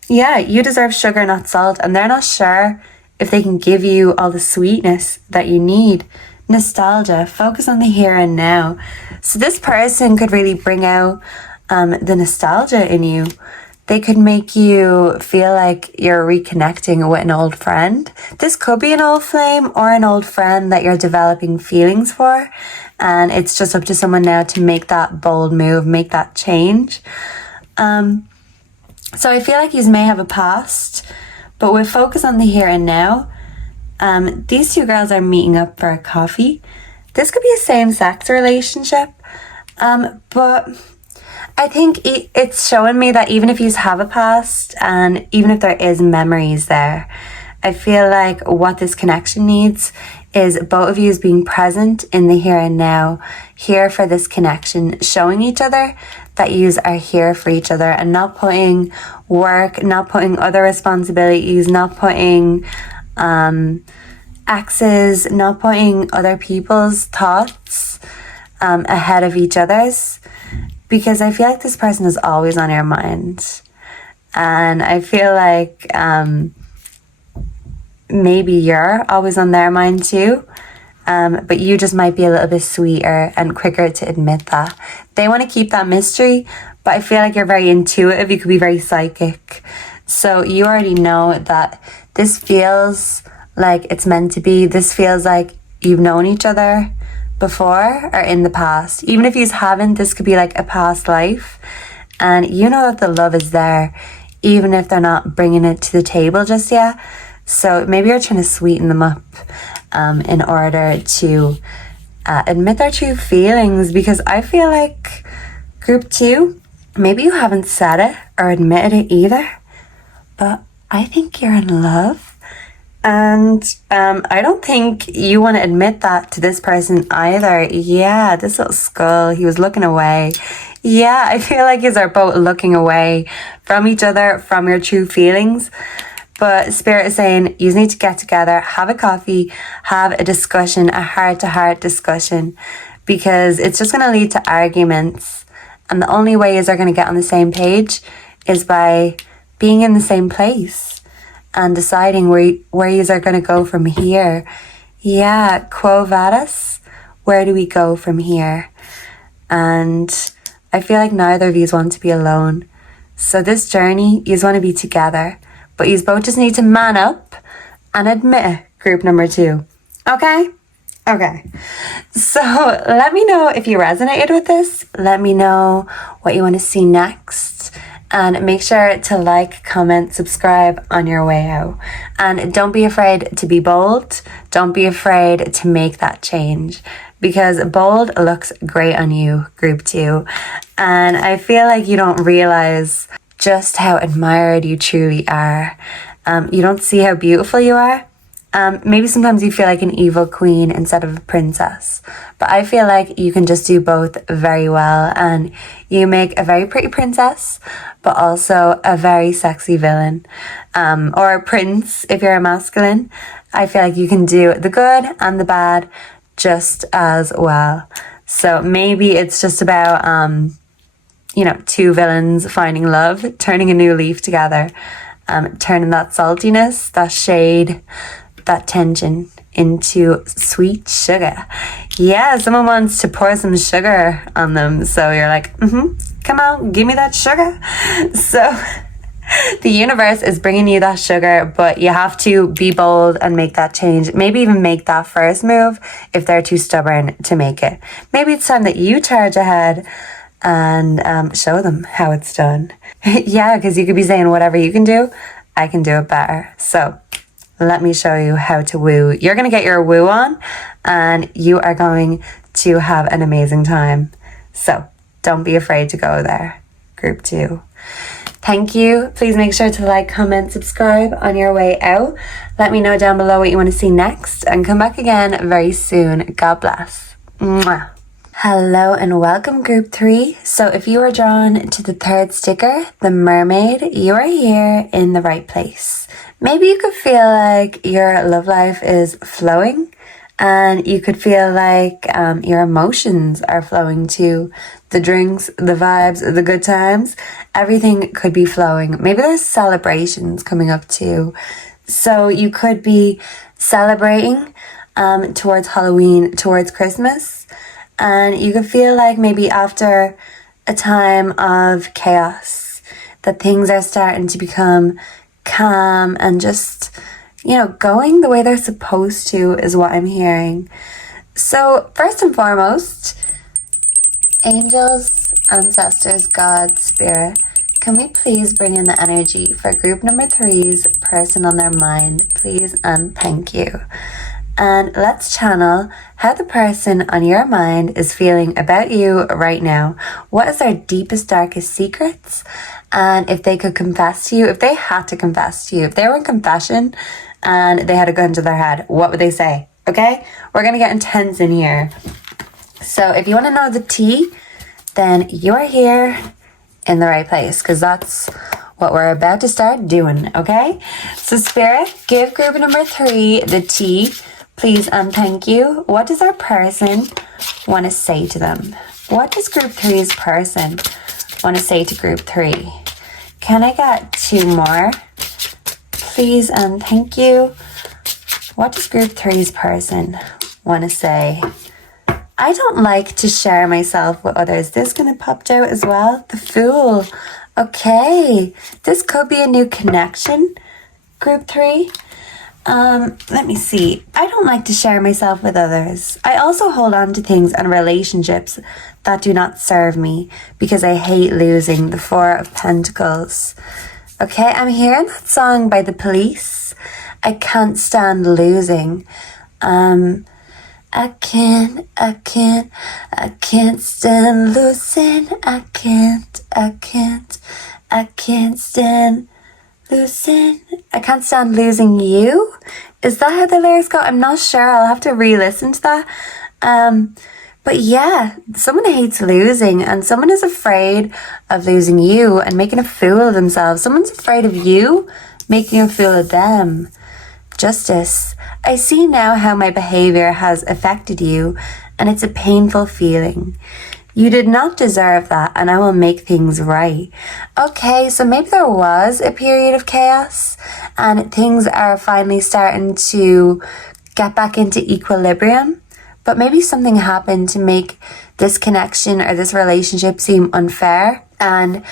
Yeah, you deserve sugar, not salt. And they're not sure if they can give you all the sweetness that you need. Nostalgia. Focus on the here and now. So this person could really bring out the nostalgia in you. They could make you feel like you're reconnecting with an old friend. This could be an old flame or an old friend that you're developing feelings for. And it's just up to someone now to make that bold move, make that change. So I feel like you may have a past, but with focus on the here and now, these two girls are meeting up for a coffee. This could be a same-sex relationship, but I think it's showing me that even if you have a past, and even if there is memories there, I feel like what this connection needs is both of you being present in the here and now, here for this connection, showing each other that you are here for each other, and not putting work, not putting other responsibilities, not putting exes, not putting other people's thoughts ahead of each other's, because I feel like this person is always on your mind. And I feel like maybe you're always on their mind too. But you just might be a little bit sweeter and quicker to admit that. They want to keep that mystery, but I feel like you're very intuitive. You could be very psychic. So you already know that this feels like it's meant to be. This feels like you've known each other before or in the past. Even if you haven't, this could be like a past life. And you know that the love is there, even if they're not bringing it to the table just yet. So maybe you're trying to sweeten them up in order to admit their true feelings, because I feel like group 2, maybe you haven't said it or admitted it either, but I think you're in love. And I don't think you want to admit that to this person either. Yeah, this little skull, he was looking away. Yeah, I feel like yous are both looking away from each other, from your true feelings. But Spirit is saying you need to get together, have a coffee, have a discussion, a heart-to-heart discussion, because it's just going to lead to arguments. And the only way is they're going to get on the same page is by being in the same place and deciding where you are going to go from here. Yeah, Quo Vadis, where do we go from here? And I feel like neither of you want to be alone. So this journey, you want to be together. But you both just need to man up and admit it, group number 2. Okay? Okay. So let me know if you resonated with this. Let me know what you want to see next. And make sure to like, comment, subscribe on your way out. And don't be afraid to be bold. Don't be afraid to make that change. Because bold looks great on you, group 2. And I feel like you don't realize just how admired you truly are. You don't see how beautiful you are. Maybe sometimes you feel like an evil queen instead of a princess. But I feel like you can just do both very well. And you make a very pretty princess, but also a very sexy villain. Or a prince if you're a masculine. I feel like you can do the good and the bad just as well. So maybe it's just about 2 villains finding love, turning a new leaf together, turning that saltiness, that shade, that tension into sweet sugar. Yeah, someone wants to pour some sugar on them. So you're like, come on, give me that sugar. So the universe is bringing you that sugar, but you have to be bold and make that change. Maybe even make that first move if they're too stubborn to make it. Maybe it's time that you charge ahead and show them how it's done. Yeah, because you could be saying whatever you can do, I can do it better. So let me show you how to woo. You're going to get your woo on and you are going to have an amazing time. So don't be afraid to go there, group 2. Thank you. Please make sure to like, comment, subscribe on your way out. Let me know down below what you want to see next and come back again very soon. God bless. Mwah. Hello and welcome group 3. So if you are drawn to the 3rd sticker, the mermaid, you are here in the right place. Maybe you could feel like your love life is flowing and you could feel like your emotions are flowing too. The drinks, the vibes, the good times, everything could be flowing. Maybe there's celebrations coming up too. So you could be celebrating towards Halloween, towards Christmas. And you could feel like maybe after a time of chaos that things are starting to become calm and just, going the way they're supposed to is what I'm hearing. So first and foremost, angels, ancestors, God, spirit, can we please bring in the energy for group number 3's person on their mind, please, and thank you. And let's channel how the person on your mind is feeling about you right now. What is their deepest, darkest secrets? And if they could confess to you, if they had to confess to you, if they were in confession and they had a gun to their head, what would they say? Okay? We're going to get intense in here. So if you want to know the tea, then you are here in the right place, because that's what we're about to start doing, okay? So Spirit, give group number 3 the tea, please, and thank you. What does our person want to say to them? What does group 3's person want to say to group 3? Can I get 2 more? Please and thank you. What does group 3's person want to say? I don't like to share myself with others. This kind of popped out as well. The Fool. Okay. This could be a new connection. Group 3. Let me see. I don't like to share myself with others. I also hold on to things and relationships that do not serve me because I hate losing. The 4 of Pentacles. Okay, I'm hearing that song by The Police. I can't stand losing. I can't stand losing. I can't stand losing. I can't stand losing you. Is that how the lyrics go? I'm not sure. I'll have to re-listen to that. But yeah, someone hates losing and someone is afraid of losing you and making a fool of themselves. Someone's afraid of you making a fool of them. Justice. I see now how my behavior has affected you and it's a painful feeling. You did not deserve that and I will make things right. Okay, so maybe there was a period of chaos and things are finally starting to get back into equilibrium. But maybe something happened to make this connection or this relationship seem unfair. And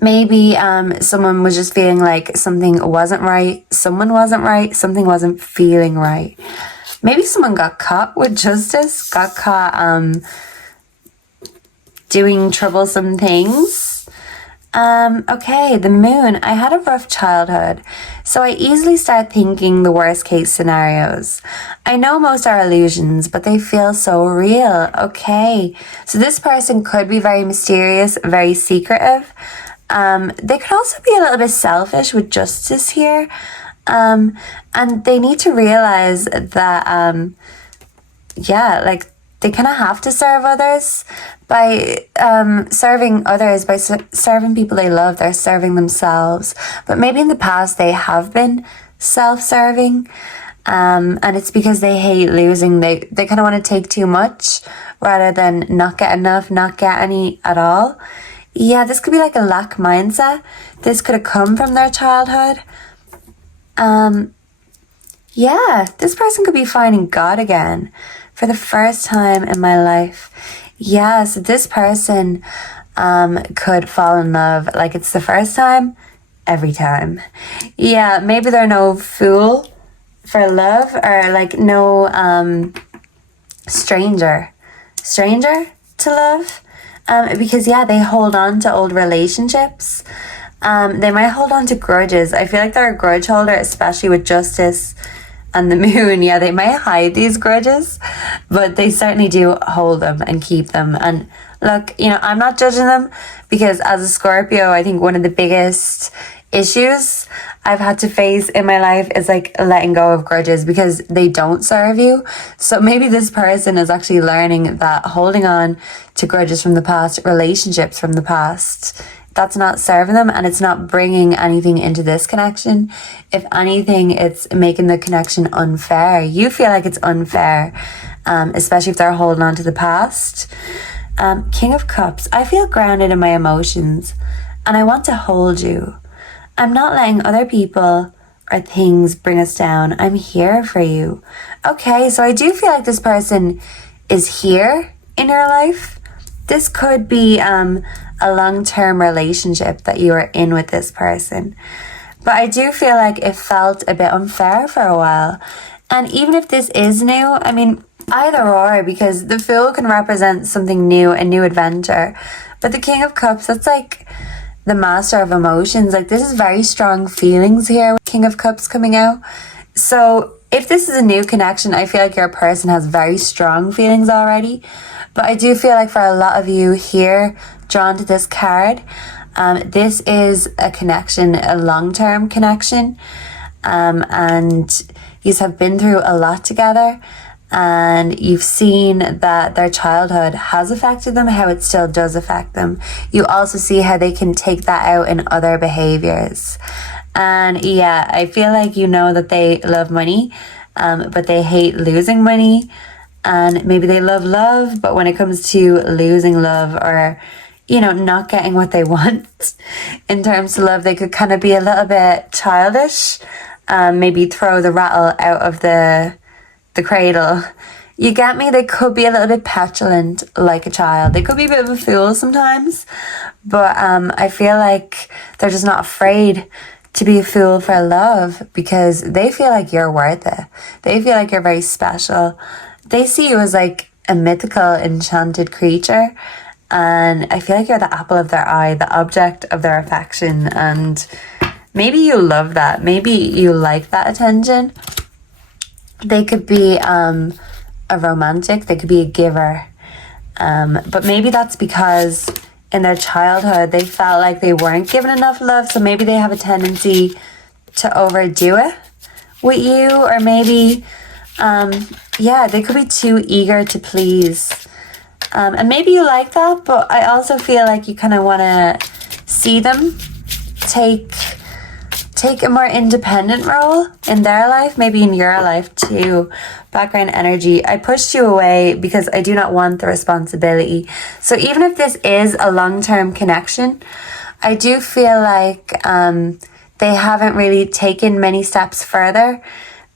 maybe someone was just feeling like something wasn't right. Someone wasn't right. Something wasn't feeling right. Maybe someone got caught with justice. Got caught doing troublesome things. Okay, the Moon. I had a rough childhood, so I easily start thinking the worst case scenarios. I know most are illusions, but they feel so real. Okay, so this person could be very mysterious, very secretive. They could also be a little bit selfish with justice here. And they need to realize that, they kind of have to serve others. By serving others, by serving people they love, they're serving themselves. But maybe in the past they have been self-serving, and it's because they hate losing. They kind of want to take too much rather than not get enough, not get any at all. Yeah, this could be like a lack mindset. This could have come from their childhood. Yeah, this person could be finding God again for the first time in my life. Yeah, so this person could fall in love like it's the first time, every time. Yeah, maybe they're no fool for love or like no stranger to love. Because yeah, they hold on to old relationships. They might hold on to grudges. I feel like they're a grudge holder, especially with justice and the Moon. Yeah, they might hide these grudges, but they certainly do hold them and keep them. And look, I'm not judging them because as a Scorpio, I think one of the biggest issues I've had to face in my life is like letting go of grudges because they don't serve you. So maybe this person is actually learning that holding on to grudges from the past, relationships from the past, that's not serving them and it's not bringing anything into this connection. If anything, it's making the connection unfair. You feel like it's unfair, especially if they're holding on to the past. King of Cups. I feel grounded in my emotions and I want to hold you. I'm not letting other people or things bring us down. I'm here for you. Okay, so I do feel like this person is here in your life. This could be a long-term relationship that you are in with this person. But I do feel like it felt a bit unfair for a while. And even if this is new, I mean, either or, because the Fool can represent something new, a new adventure. But the King of Cups, that's like the master of emotions. Like, this is very strong feelings here with King of Cups coming out. So if this is a new connection, I feel like your person has very strong feelings already. But I do feel like for a lot of you here drawn to this card, this is a connection, a long-term connection. And you have been through a lot together. And you've seen that their childhood has affected them, how it still does affect them. You also see how they can take that out in other behaviors. And yeah, I feel like you know that they love money, but they hate losing money. And maybe they love love, but when it comes to losing love or, not getting what they want in terms of love. They could kind of be a little bit childish, maybe throw the rattle out of the cradle. You get me? They could be a little bit petulant like a child. They could be a bit of a fool sometimes, but I feel like they're just not afraid to be a fool for love because they feel like you're worth it. They feel like you're very special. They see you as like a mythical, enchanted creature, and I feel like you're the apple of their eye, the object of their affection, and maybe you love that. Maybe you like that attention. They could be a romantic, they could be a giver, but maybe that's because in their childhood they felt like they weren't given enough love, so maybe they have a tendency to overdo it with you, or maybe they could be too eager to please, and maybe you like that, but I also feel like you kind of want to see them take a more independent role in their life, maybe in your life too. Background energy, I pushed you away because I do not want the responsibility. So even if this is a long-term connection, I do feel like they haven't really taken many steps further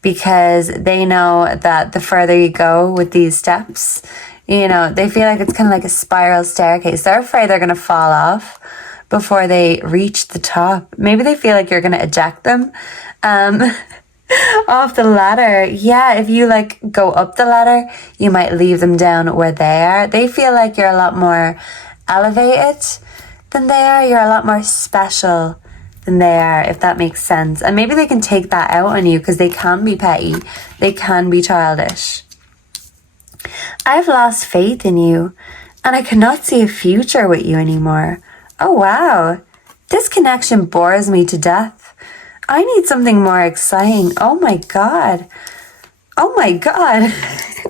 because they know that the further you go with these steps, they feel like it's kind of like a spiral staircase. They're afraid they're going to fall off before they reach the top. Maybe they feel like you're going to eject them off the ladder. Yeah, if you like go up the ladder, you might leave them down where they are. They feel like you're a lot more elevated than they are. You're a lot more special than they are, if that makes sense. And maybe they can take that out on you because they can be petty. They can be childish. I've lost faith in you and I cannot see a future with you anymore. Oh wow, this connection bores me to death. I need something more exciting. Oh my god.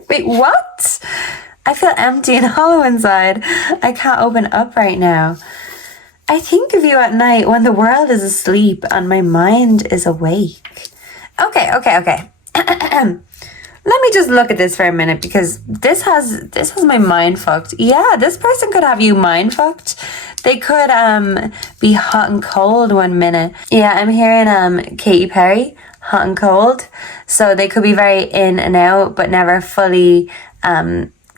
Wait, what? I feel empty and hollow inside. I can't open up right now. I think of you at night when the world is asleep and my mind is awake. Okay. Let me just look at this for a minute because this has my mind fucked. Yeah, this person could have you mind fucked. They could be hot and cold one minute. Yeah, I'm hearing Katy Perry, hot and cold. So they could be very in and out, but never fully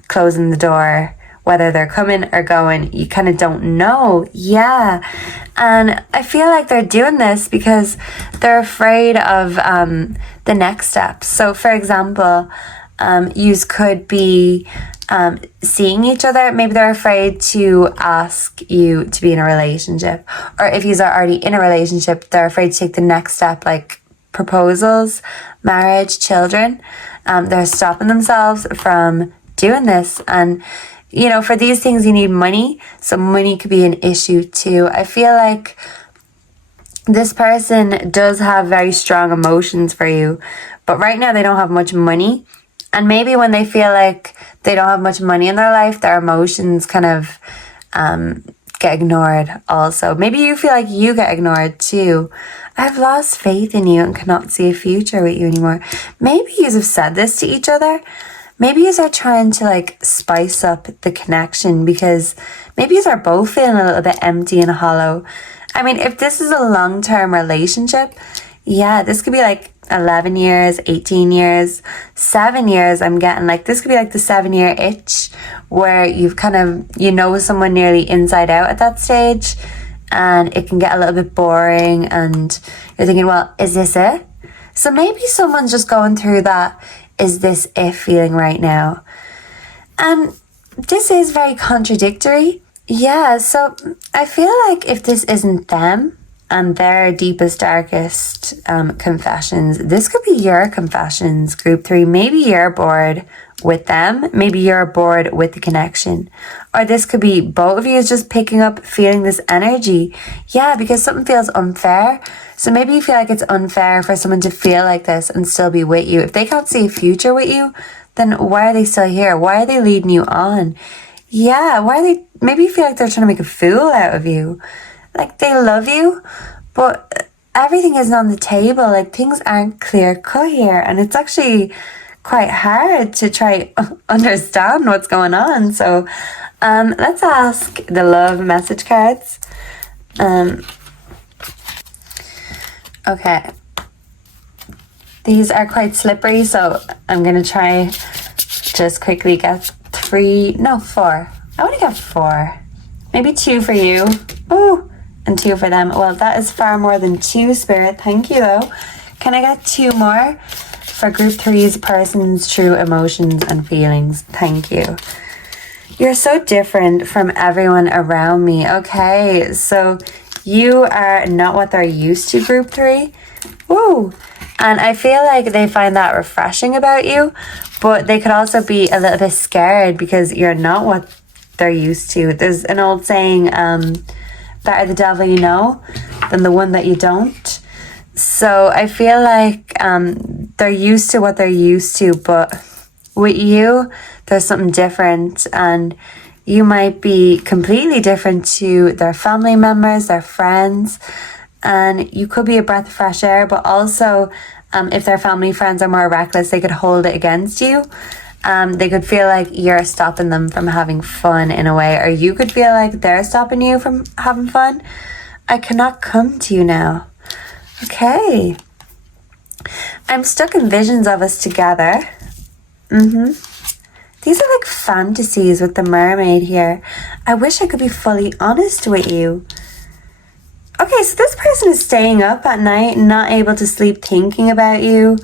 closing the door. Whether they're coming or going, you kind of don't know. Yeah. And I feel like they're doing this because they're afraid of the next steps. So for example, yous could be seeing each other. Maybe they're afraid to ask you to be in a relationship. Or if yous are already in a relationship, they're afraid to take the next step, like proposals, marriage, children. They're stopping themselves from doing this. And for these things, you need money. So money could be an issue too. I feel like this person does have very strong emotions for you, but right now they don't have much money. And maybe when they feel like they don't have much money in their life, their emotions kind of get ignored also. Maybe you feel like you get ignored too. I've lost faith in you and cannot see a future with you anymore. Maybe you have said this to each other. Maybe you are trying to like spice up the connection because maybe you are both feeling a little bit empty and hollow. I mean, if this is a long-term relationship, yeah, this could be like 11 years, 18 years, 7 years. I'm getting like, this could be like the 7-year itch where you've kind of, someone nearly inside out at that stage, and it can get a little bit boring and you're thinking, well, is this it? So maybe someone's just going through that is this it feeling right now. And this is very contradictory. Yeah, so I feel like if this isn't them and their deepest, darkest confessions, this could be your confessions, group 3. Maybe you're bored with them. Maybe you're bored with the connection. Or this could be both of you just picking up, feeling this energy. Yeah, because something feels unfair. So maybe you feel like it's unfair for someone to feel like this and still be with you. If they can't see a future with you, then why are they still here? Why are they leading you on? Yeah, maybe you feel like they're trying to make a fool out of you. Like they love you, but everything isn't on the table. Like things aren't clear cut here. And it's actually quite hard to try understand what's going on. So let's ask the love message cards. Okay. These are quite slippery, so I'm going to try just quickly get 4. I want to get 4. Maybe 2 for you. Oh, and 2 for them. Well, that is far more than 2, Spirit. Thank you, though. Can I get 2 more for group 3's person's true emotions and feelings? Thank you. You're so different from everyone around me. Okay, so you are not what they're used to, group 3. Woo! And I feel like they find that refreshing about you, but they could also be a little bit scared because you're not what they're used to. There's an old saying, better the devil you know than the one that you don't. So I feel like they're used to what they're used to, but with you, there's something different, and you might be completely different to their family members, their friends, and you could be a breath of fresh air, but also if their family friends are more reckless, they could hold it against you. They could feel like you're stopping them from having fun in a way, or you could feel like they're stopping you from having fun. I cannot come to you now. Okay. I'm stuck in visions of us together. These are like fantasies with the mermaid here. I wish I could be fully honest with you. Okay, so this person is staying up at night, not able to sleep, thinking about you.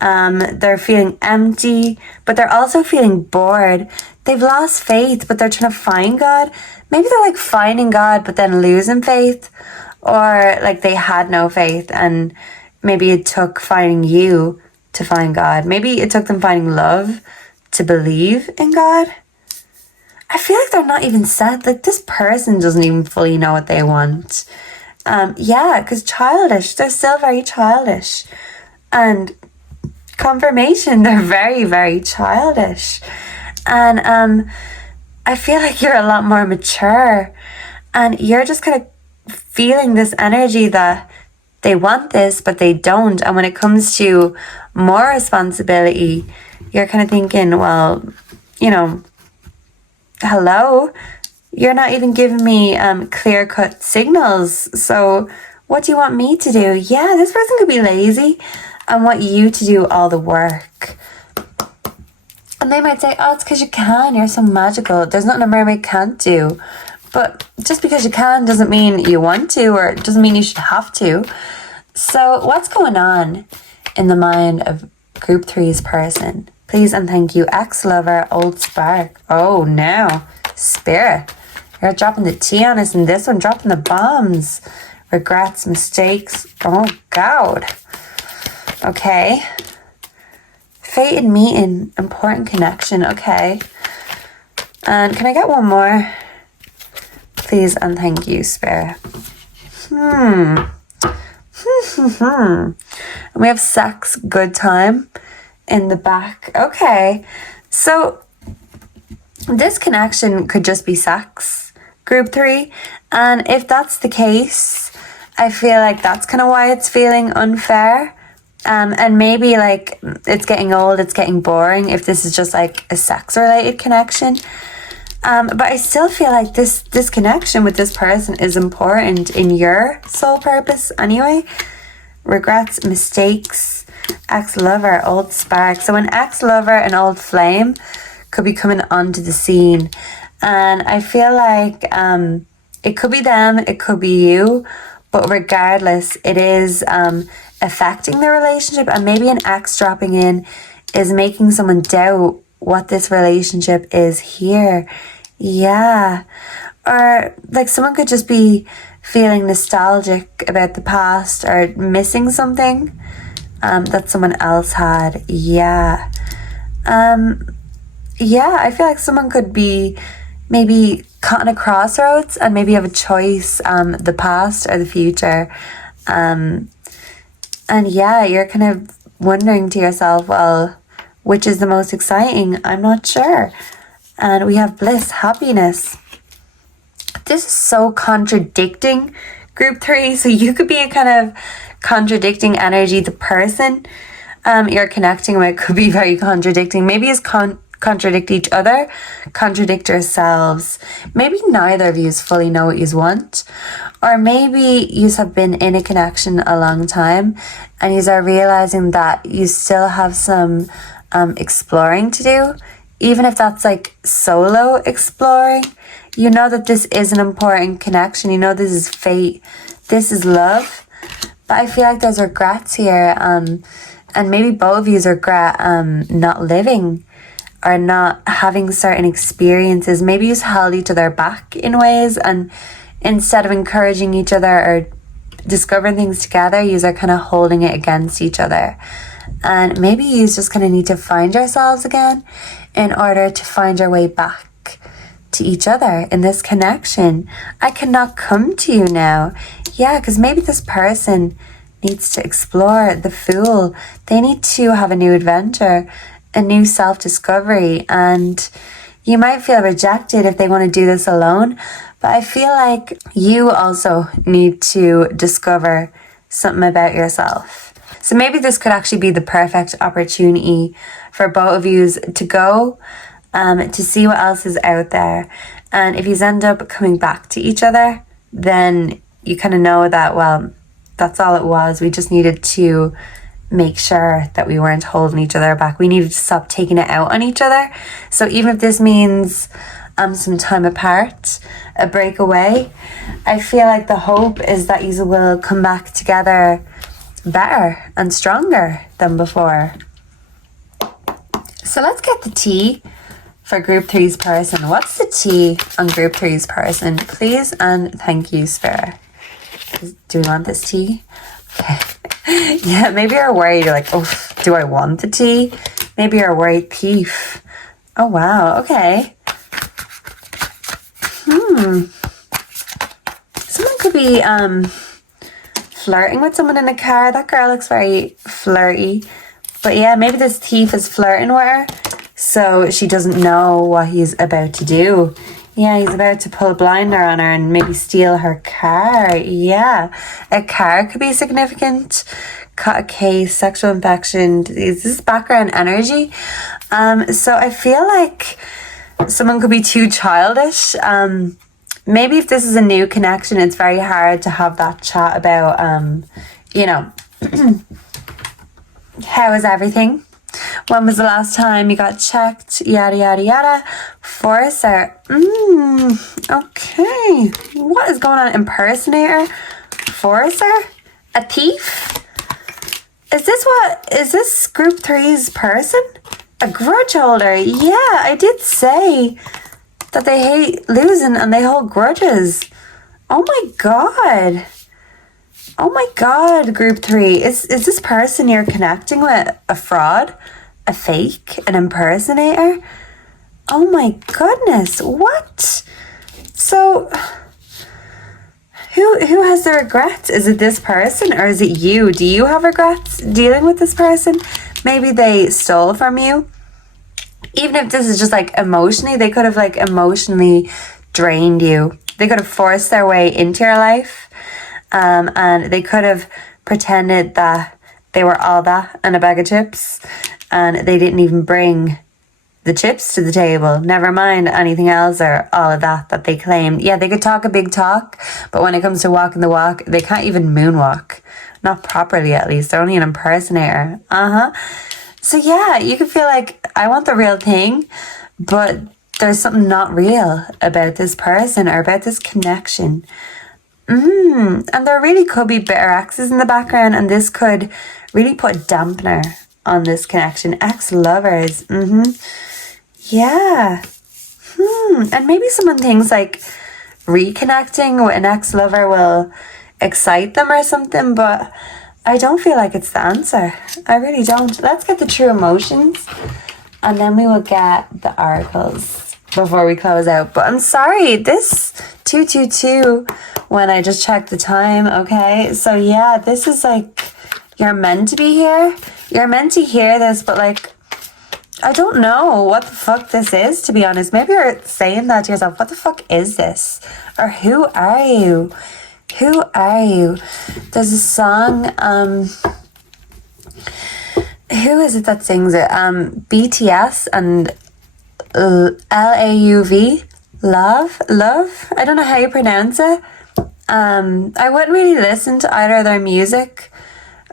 They're feeling empty, but they're also feeling bored. They've lost faith, but they're trying to find God. Maybe they're like finding God, but then losing faith. Or like they had no faith, and maybe it took finding you to find God. Maybe it took them finding love to believe in God. I feel like they're not even set. Like this person doesn't even fully know what they want. Yeah, because childish. They're still very childish. And confirmation, they're very, very childish. And I feel like you're a lot more mature. And you're just kind of feeling this energy that they want this, but they don't. And when it comes to more responsibility, you're kind of thinking, well, you know, hello? You're not even giving me clear-cut signals. So what do you want me to do? Yeah, this person could be lazy and want you to do all the work. And they might say, oh, it's because you can. You're so magical. There's nothing a mermaid can't do. But just because you can doesn't mean you want to, or it doesn't mean you should have to. So what's going on in the mind of group 3's person? Please and thank you. Ex-lover, old spark. Oh, no. Spirit. You're dropping the tea on us, and this one dropping the bombs. Regrets, mistakes. Oh, God. Okay. Fated meeting. Important connection. Okay. And can I get one more? Please and thank you, Spirit. And we have sex, good time in the back. Okay. So this connection could just be sex, group 3. And if that's the case, I feel like that's kind of why it's feeling unfair. And maybe like it's getting old, it's getting boring if this is just like a sex related connection. But I still feel like this connection with this person is important in your soul purpose anyway. Regrets, mistakes, ex-lover, old spark. So an ex-lover, an old flame could be coming onto the scene. And I feel like it could be them, it could be you. But regardless, it is affecting the relationship. And maybe an ex dropping in is making someone doubt what this relationship is here. Yeah. Or like someone could just be feeling nostalgic about the past or missing something that someone else had. Yeah. Yeah, I feel like someone could be maybe caught in a crossroads and maybe have a choice, the past or the future. And yeah, you're kind of wondering to yourself, well, which is the most exciting? I'm not sure. And we have bliss, happiness. This is so contradicting, group 3. So you could be a kind of contradicting energy, the person. you're connecting with could be very contradicting. Maybe it's contradict each other, contradict yourselves. Maybe neither of you fully know what you want, or maybe you have been in a connection a long time and you are realizing that you still have some exploring to do, even if that's like solo exploring. You know that this is an important connection. You know this is fate, this is love, but I feel like there's regrets here, and maybe both of you regret not living or not having certain experiences. Maybe you've held each other back in ways, and instead of encouraging each other or discovering things together, you are kind of holding it against each other. And maybe you just kind of need to find yourselves again in order to find your way back to each other in this connection. I cannot come to you now. Yeah, because maybe this person needs to explore the Fool. They need to have a new adventure, a new self-discovery, and you might feel rejected if they want to do this alone, but I feel like you also need to discover something about yourself. So maybe this could actually be the perfect opportunity for both of you to go to see what else is out there. And if you end up coming back to each other, then you kind of know that, well, that's all it was. We just needed to make sure that we weren't holding each other back. We needed to stop taking it out on each other. So even if this means some time apart, a break away, I feel like the hope is that you will come back together better and stronger than before. So let's get the tea for Group 3's person. What's the tea on Group 3's person? Please and thank you, Spirit. Do we want this tea? Okay. Yeah, maybe you're worried. You're like, oh, do I want the tea? Maybe you're worried thief. Oh, wow. Okay. Someone could be flirting with someone in a car. That girl looks very flirty. But yeah, maybe this thief is flirting with her, so she doesn't know what he's about to do. Yeah, he's about to pull a blinder on her and maybe steal her car. Yeah, a car could be significant. Caught a case, sexual infection. Is this background energy? So I feel like someone could be too childish. Maybe if this is a new connection, it's very hard to have that chat about, how is everything? When was the last time you got checked? Yada, yada, yada. Forcer. Okay. What is going on? Impersonator? Forcer? A thief? Is this Group 3's person? A grudge holder? Yeah, I did say that they hate losing and they hold grudges. Oh my god. Oh my god, Group 3. Is this person you're connecting with a fraud? A fake? An impersonator? Oh my goodness, what? So, who has the regrets? Is it this person or is it you? Do you have regrets dealing with this person? Maybe they stole from you. Even if this is just like emotionally, they could have like emotionally drained you. They could have forced their way into your life. And they could have pretended that they were all that and a bag of chips, and they didn't even bring the chips to the table, never mind anything else or all of that they claimed. Yeah, they could talk a big talk, but when it comes to walking the walk, they can't even moonwalk. Not properly, at least. They're only an impersonator. So yeah, you could feel like, I want the real thing, but there's something not real about this person or about this connection. And there really could be bitter exes in the background, and this could really put a dampener on this connection. Ex-lovers. Yeah. And maybe someone thinks like reconnecting with an ex-lover will excite them or something, but I don't feel like it's the answer. I really don't. Let's get the true emotions, and then we will get the oracles before we close out. But I'm sorry, this 222 when I just checked the time, okay? So yeah, this is like, you're meant to be here. You're meant to hear this, but like, I don't know what the fuck this is, to be honest. Maybe you're saying that to yourself, what the fuck is this? Or who are you? Who are you? There's a song, Who is it that sings it? BTS and LAUV. Love? I don't know how you pronounce it. I wouldn't really listen to either of their music,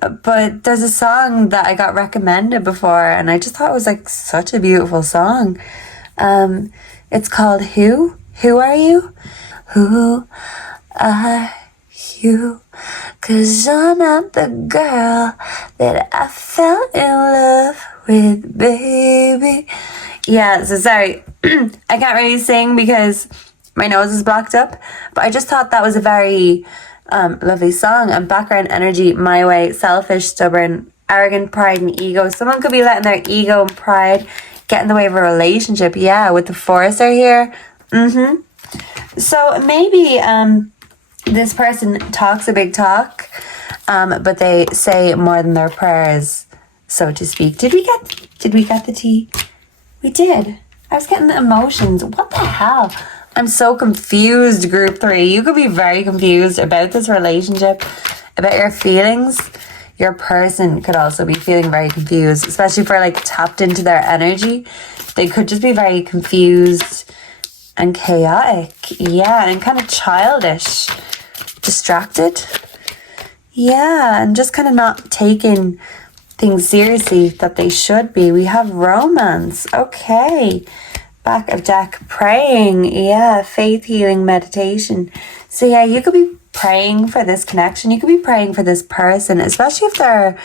but there's a song that I got recommended before and I just thought it was like such a beautiful song. It's called Who? Who Are You? Who are you? 'Cause you're not the girl that I fell in love with, baby. Yeah, so sorry. I can't really sing because my nose is blocked up, but I just thought that was a very lovely song. And background energy, my way, selfish, stubborn, arrogant, pride and ego. Someone could be letting their ego and pride get in the way of a relationship. Yeah, with the Forester here. So maybe this person talks a big talk, but they say more than their prayers, so to speak. Did we get the tea? We did. I was getting the emotions. What the hell? I'm so confused, group 3. You could be very confused about this relationship, about your feelings. Your person could also be feeling very confused, especially if we're like tapped into their energy. They could just be very confused and chaotic. Yeah, and kind of childish. Distracted. Yeah, and just kind of not taking things seriously that they should be. We have romance. Okay. Back of deck, praying. Yeah, faith, healing, meditation. So yeah, you could be praying for this connection. You could be praying for this person, especially if they're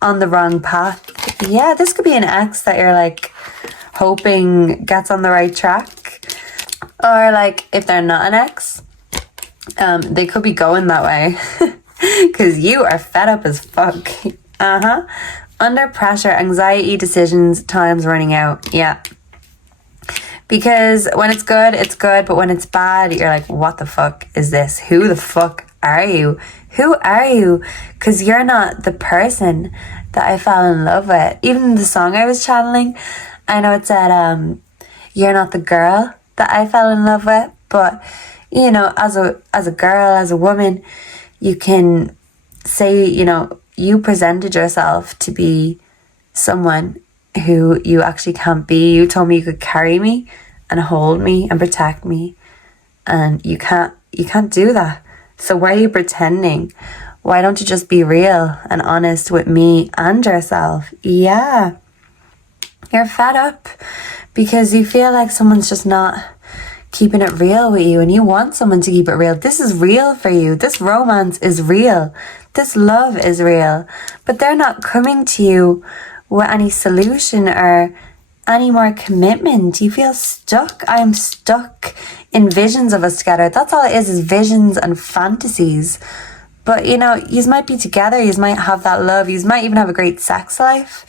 on the wrong path. Yeah, this could be an ex that you're like hoping gets on the right track. Or like if they're not an ex, they could be going that way. Because you are fed up as fuck. Under pressure, anxiety, decisions, time's running out. Yeah. Because when it's good, but when it's bad, you're like, what the fuck is this? Who the fuck are you? Who are you? Because you're not the person that I fell in love with. Even the song I was channeling, I know it said, you're not the girl that I fell in love with. But, you know, as a girl, as a woman, you can say, you know, you presented yourself to be someone who you actually can't be. You told me you could carry me and hold me and protect me, and you can't do that. So why are you pretending? Why don't you just be real and honest with me and yourself? Yeah, you're fed up because you feel like someone's just not keeping it real with you, and you want someone to keep it real. This is real for you. This romance is real. This love is real, but they're not coming to you with any solution or any more commitment. You feel stuck. I'm stuck in visions of us together. That's all it is visions and fantasies. But you know, you might be together, you might have that love, you might even have a great sex life,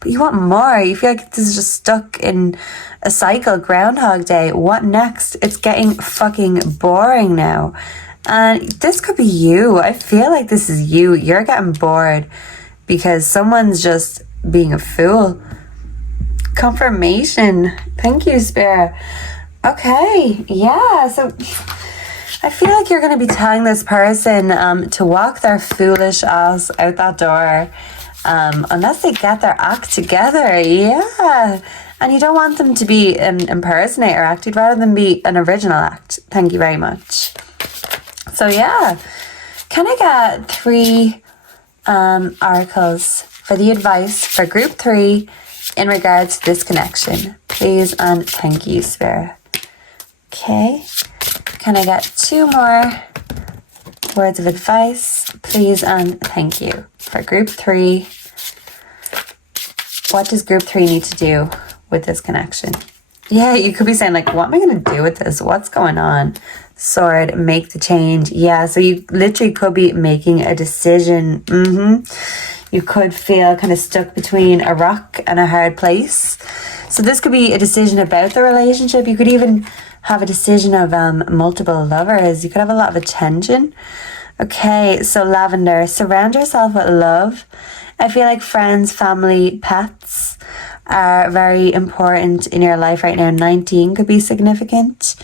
but you want more. You feel like this is just stuck in a cycle, Groundhog Day. What next? It's getting fucking boring now. And this could be you. I feel like this is you. You're getting bored because someone's just being a fool. Confirmation. Thank you, Spirit. Okay, yeah, so I feel like you're going to be telling this person to walk their foolish ass out that door unless they get their act together. Yeah, and you don't want them to be an impersonator act. You'd rather them be an original act. Thank you very much. So yeah, can I get 3 oracles for the advice for group 3 in regards to this connection, please and thank you, Spirit. Okay, can I get 2 more words of advice, please and thank you for group 3? What does group 3 need to do with this connection? Yeah, you could be saying like, what am I going to do with this? What's going on? Sword, make the change. Yeah, so you literally could be making a decision. You could feel kind of stuck between a rock and a hard place. So this could be a decision about the relationship. You could even have a decision of multiple lovers. You could have a lot of attention. Okay, so Lavender, surround yourself with love. I feel like friends, family, pets are very important in your life right now. 19 could be significant.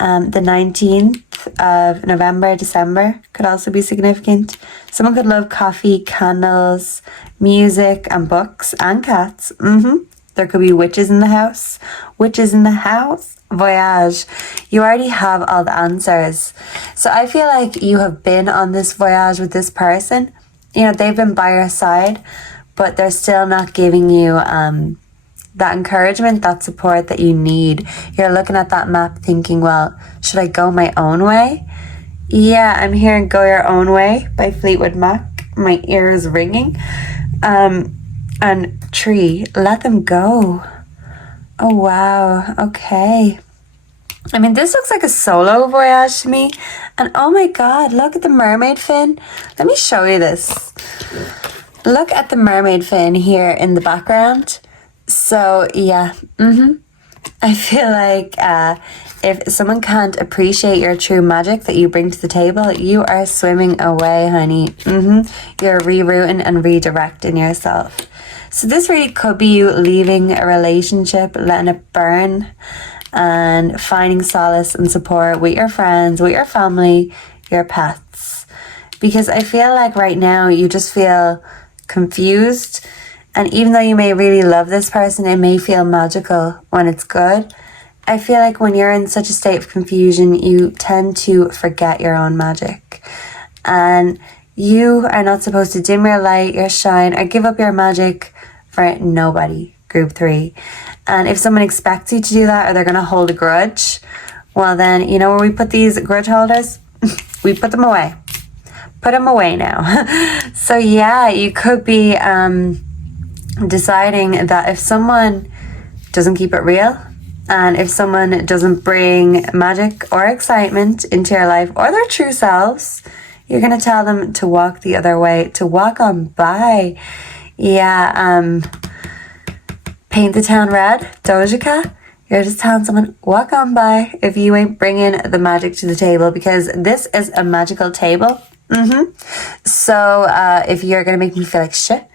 The 19th of November, December could also be significant. Someone could love coffee, candles, music, and books, and cats. There could be witches in the house. Witches in the house. Voyage. You already have all the answers. So I feel like you have been on this voyage with this person. You know, they've been by your side, but they're still not giving you that encouragement, that support that you need. You're looking at that map thinking, well, should I go my own way? Yeah, I'm hearing Go Your Own Way by Fleetwood Mac. My ear is ringing. And Tree, let them go. Oh, wow. Okay. I mean, this looks like a solo voyage to me. And oh my God, look at the mermaid fin. Let me show you this. Look at the mermaid fin here in the background. So yeah, I feel like if someone can't appreciate your true magic that you bring to the table, you are swimming away, honey. You're rerouting and redirecting yourself. So this really could be you leaving a relationship, letting it burn, and finding solace and support with your friends, with your family, your pets. Because I feel like right now you just feel confused. And even though you may really love this person, it may feel magical when it's good. I feel like when you're in such a state of confusion, you tend to forget your own magic. And you are not supposed to dim your light, your shine, or give up your magic for nobody, group 3. And if someone expects you to do that, or they're going to hold a grudge, well then, you know where we put these grudge holders? We put them away. Put them away now. So yeah, you could be deciding that if someone doesn't keep it real, and if someone doesn't bring magic or excitement into your life or their true selves, you're going to tell them to walk the other way, to walk on by. Yeah, paint the town red, Doja Cat. You're just telling someone, walk on by if you ain't bringing the magic to the table, because this is a magical table. So if you're going to make me feel like shit,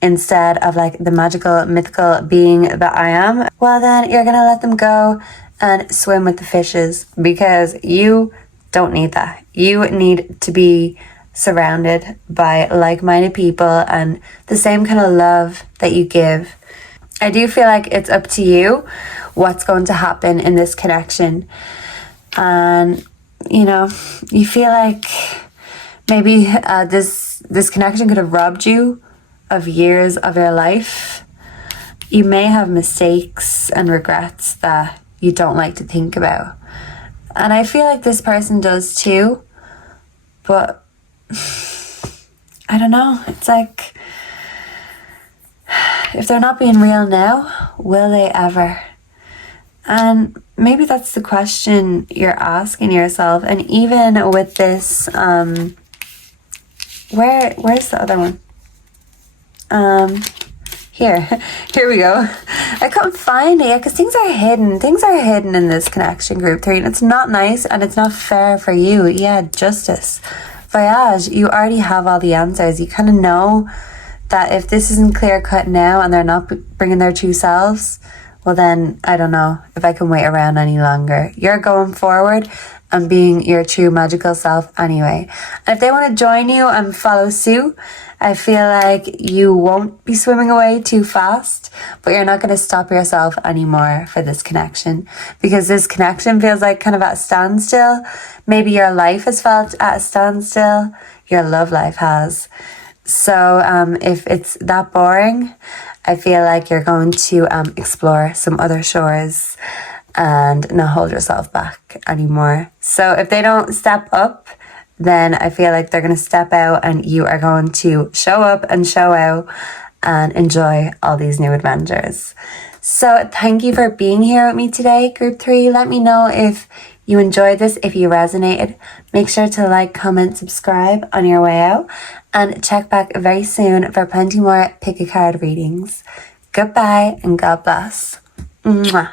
instead of like the magical, mythical being that I am, well then you're going to let them go and swim with the fishes, because you don't need that. You need to be surrounded by like-minded people and the same kind of love that you give. I do feel like it's up to you what's going to happen in this connection. And, you know, you feel like maybe this connection could have robbed you of years of your life. You may have mistakes and regrets that you don't like to think about. And I feel like this person does too. But I don't know. It's like, if they're not being real now, will they ever? And maybe that's the question you're asking yourself. And even with this, where's the other one? Here we go. I couldn't find it yet because things are hidden. Things are hidden in this connection, group 3, and it's not nice and it's not fair for you. Yeah, justice. Voyage, you already have all the answers. You kind of know that if this isn't clear cut now and they're not bringing their true selves, well then, I don't know if I can wait around any longer. You're going forward and being your true magical self anyway. And if they want to join you and follow suit, I feel like you won't be swimming away too fast, but you're not going to stop yourself anymore for this connection, because this connection feels like kind of at a standstill. Maybe your life has felt at a standstill. Your love life has. So if it's that boring, I feel like you're going to explore some other shores and not hold yourself back anymore. So if they don't step up, then I feel like they're going to step out and you are going to show up and show out and enjoy all these new adventures. So thank you for being here with me today, group 3. Let me know if you enjoyed this, if you resonated. Make sure to like, comment, subscribe on your way out, and check back very soon for plenty more Pickacard readings. Goodbye and God bless. Mwah.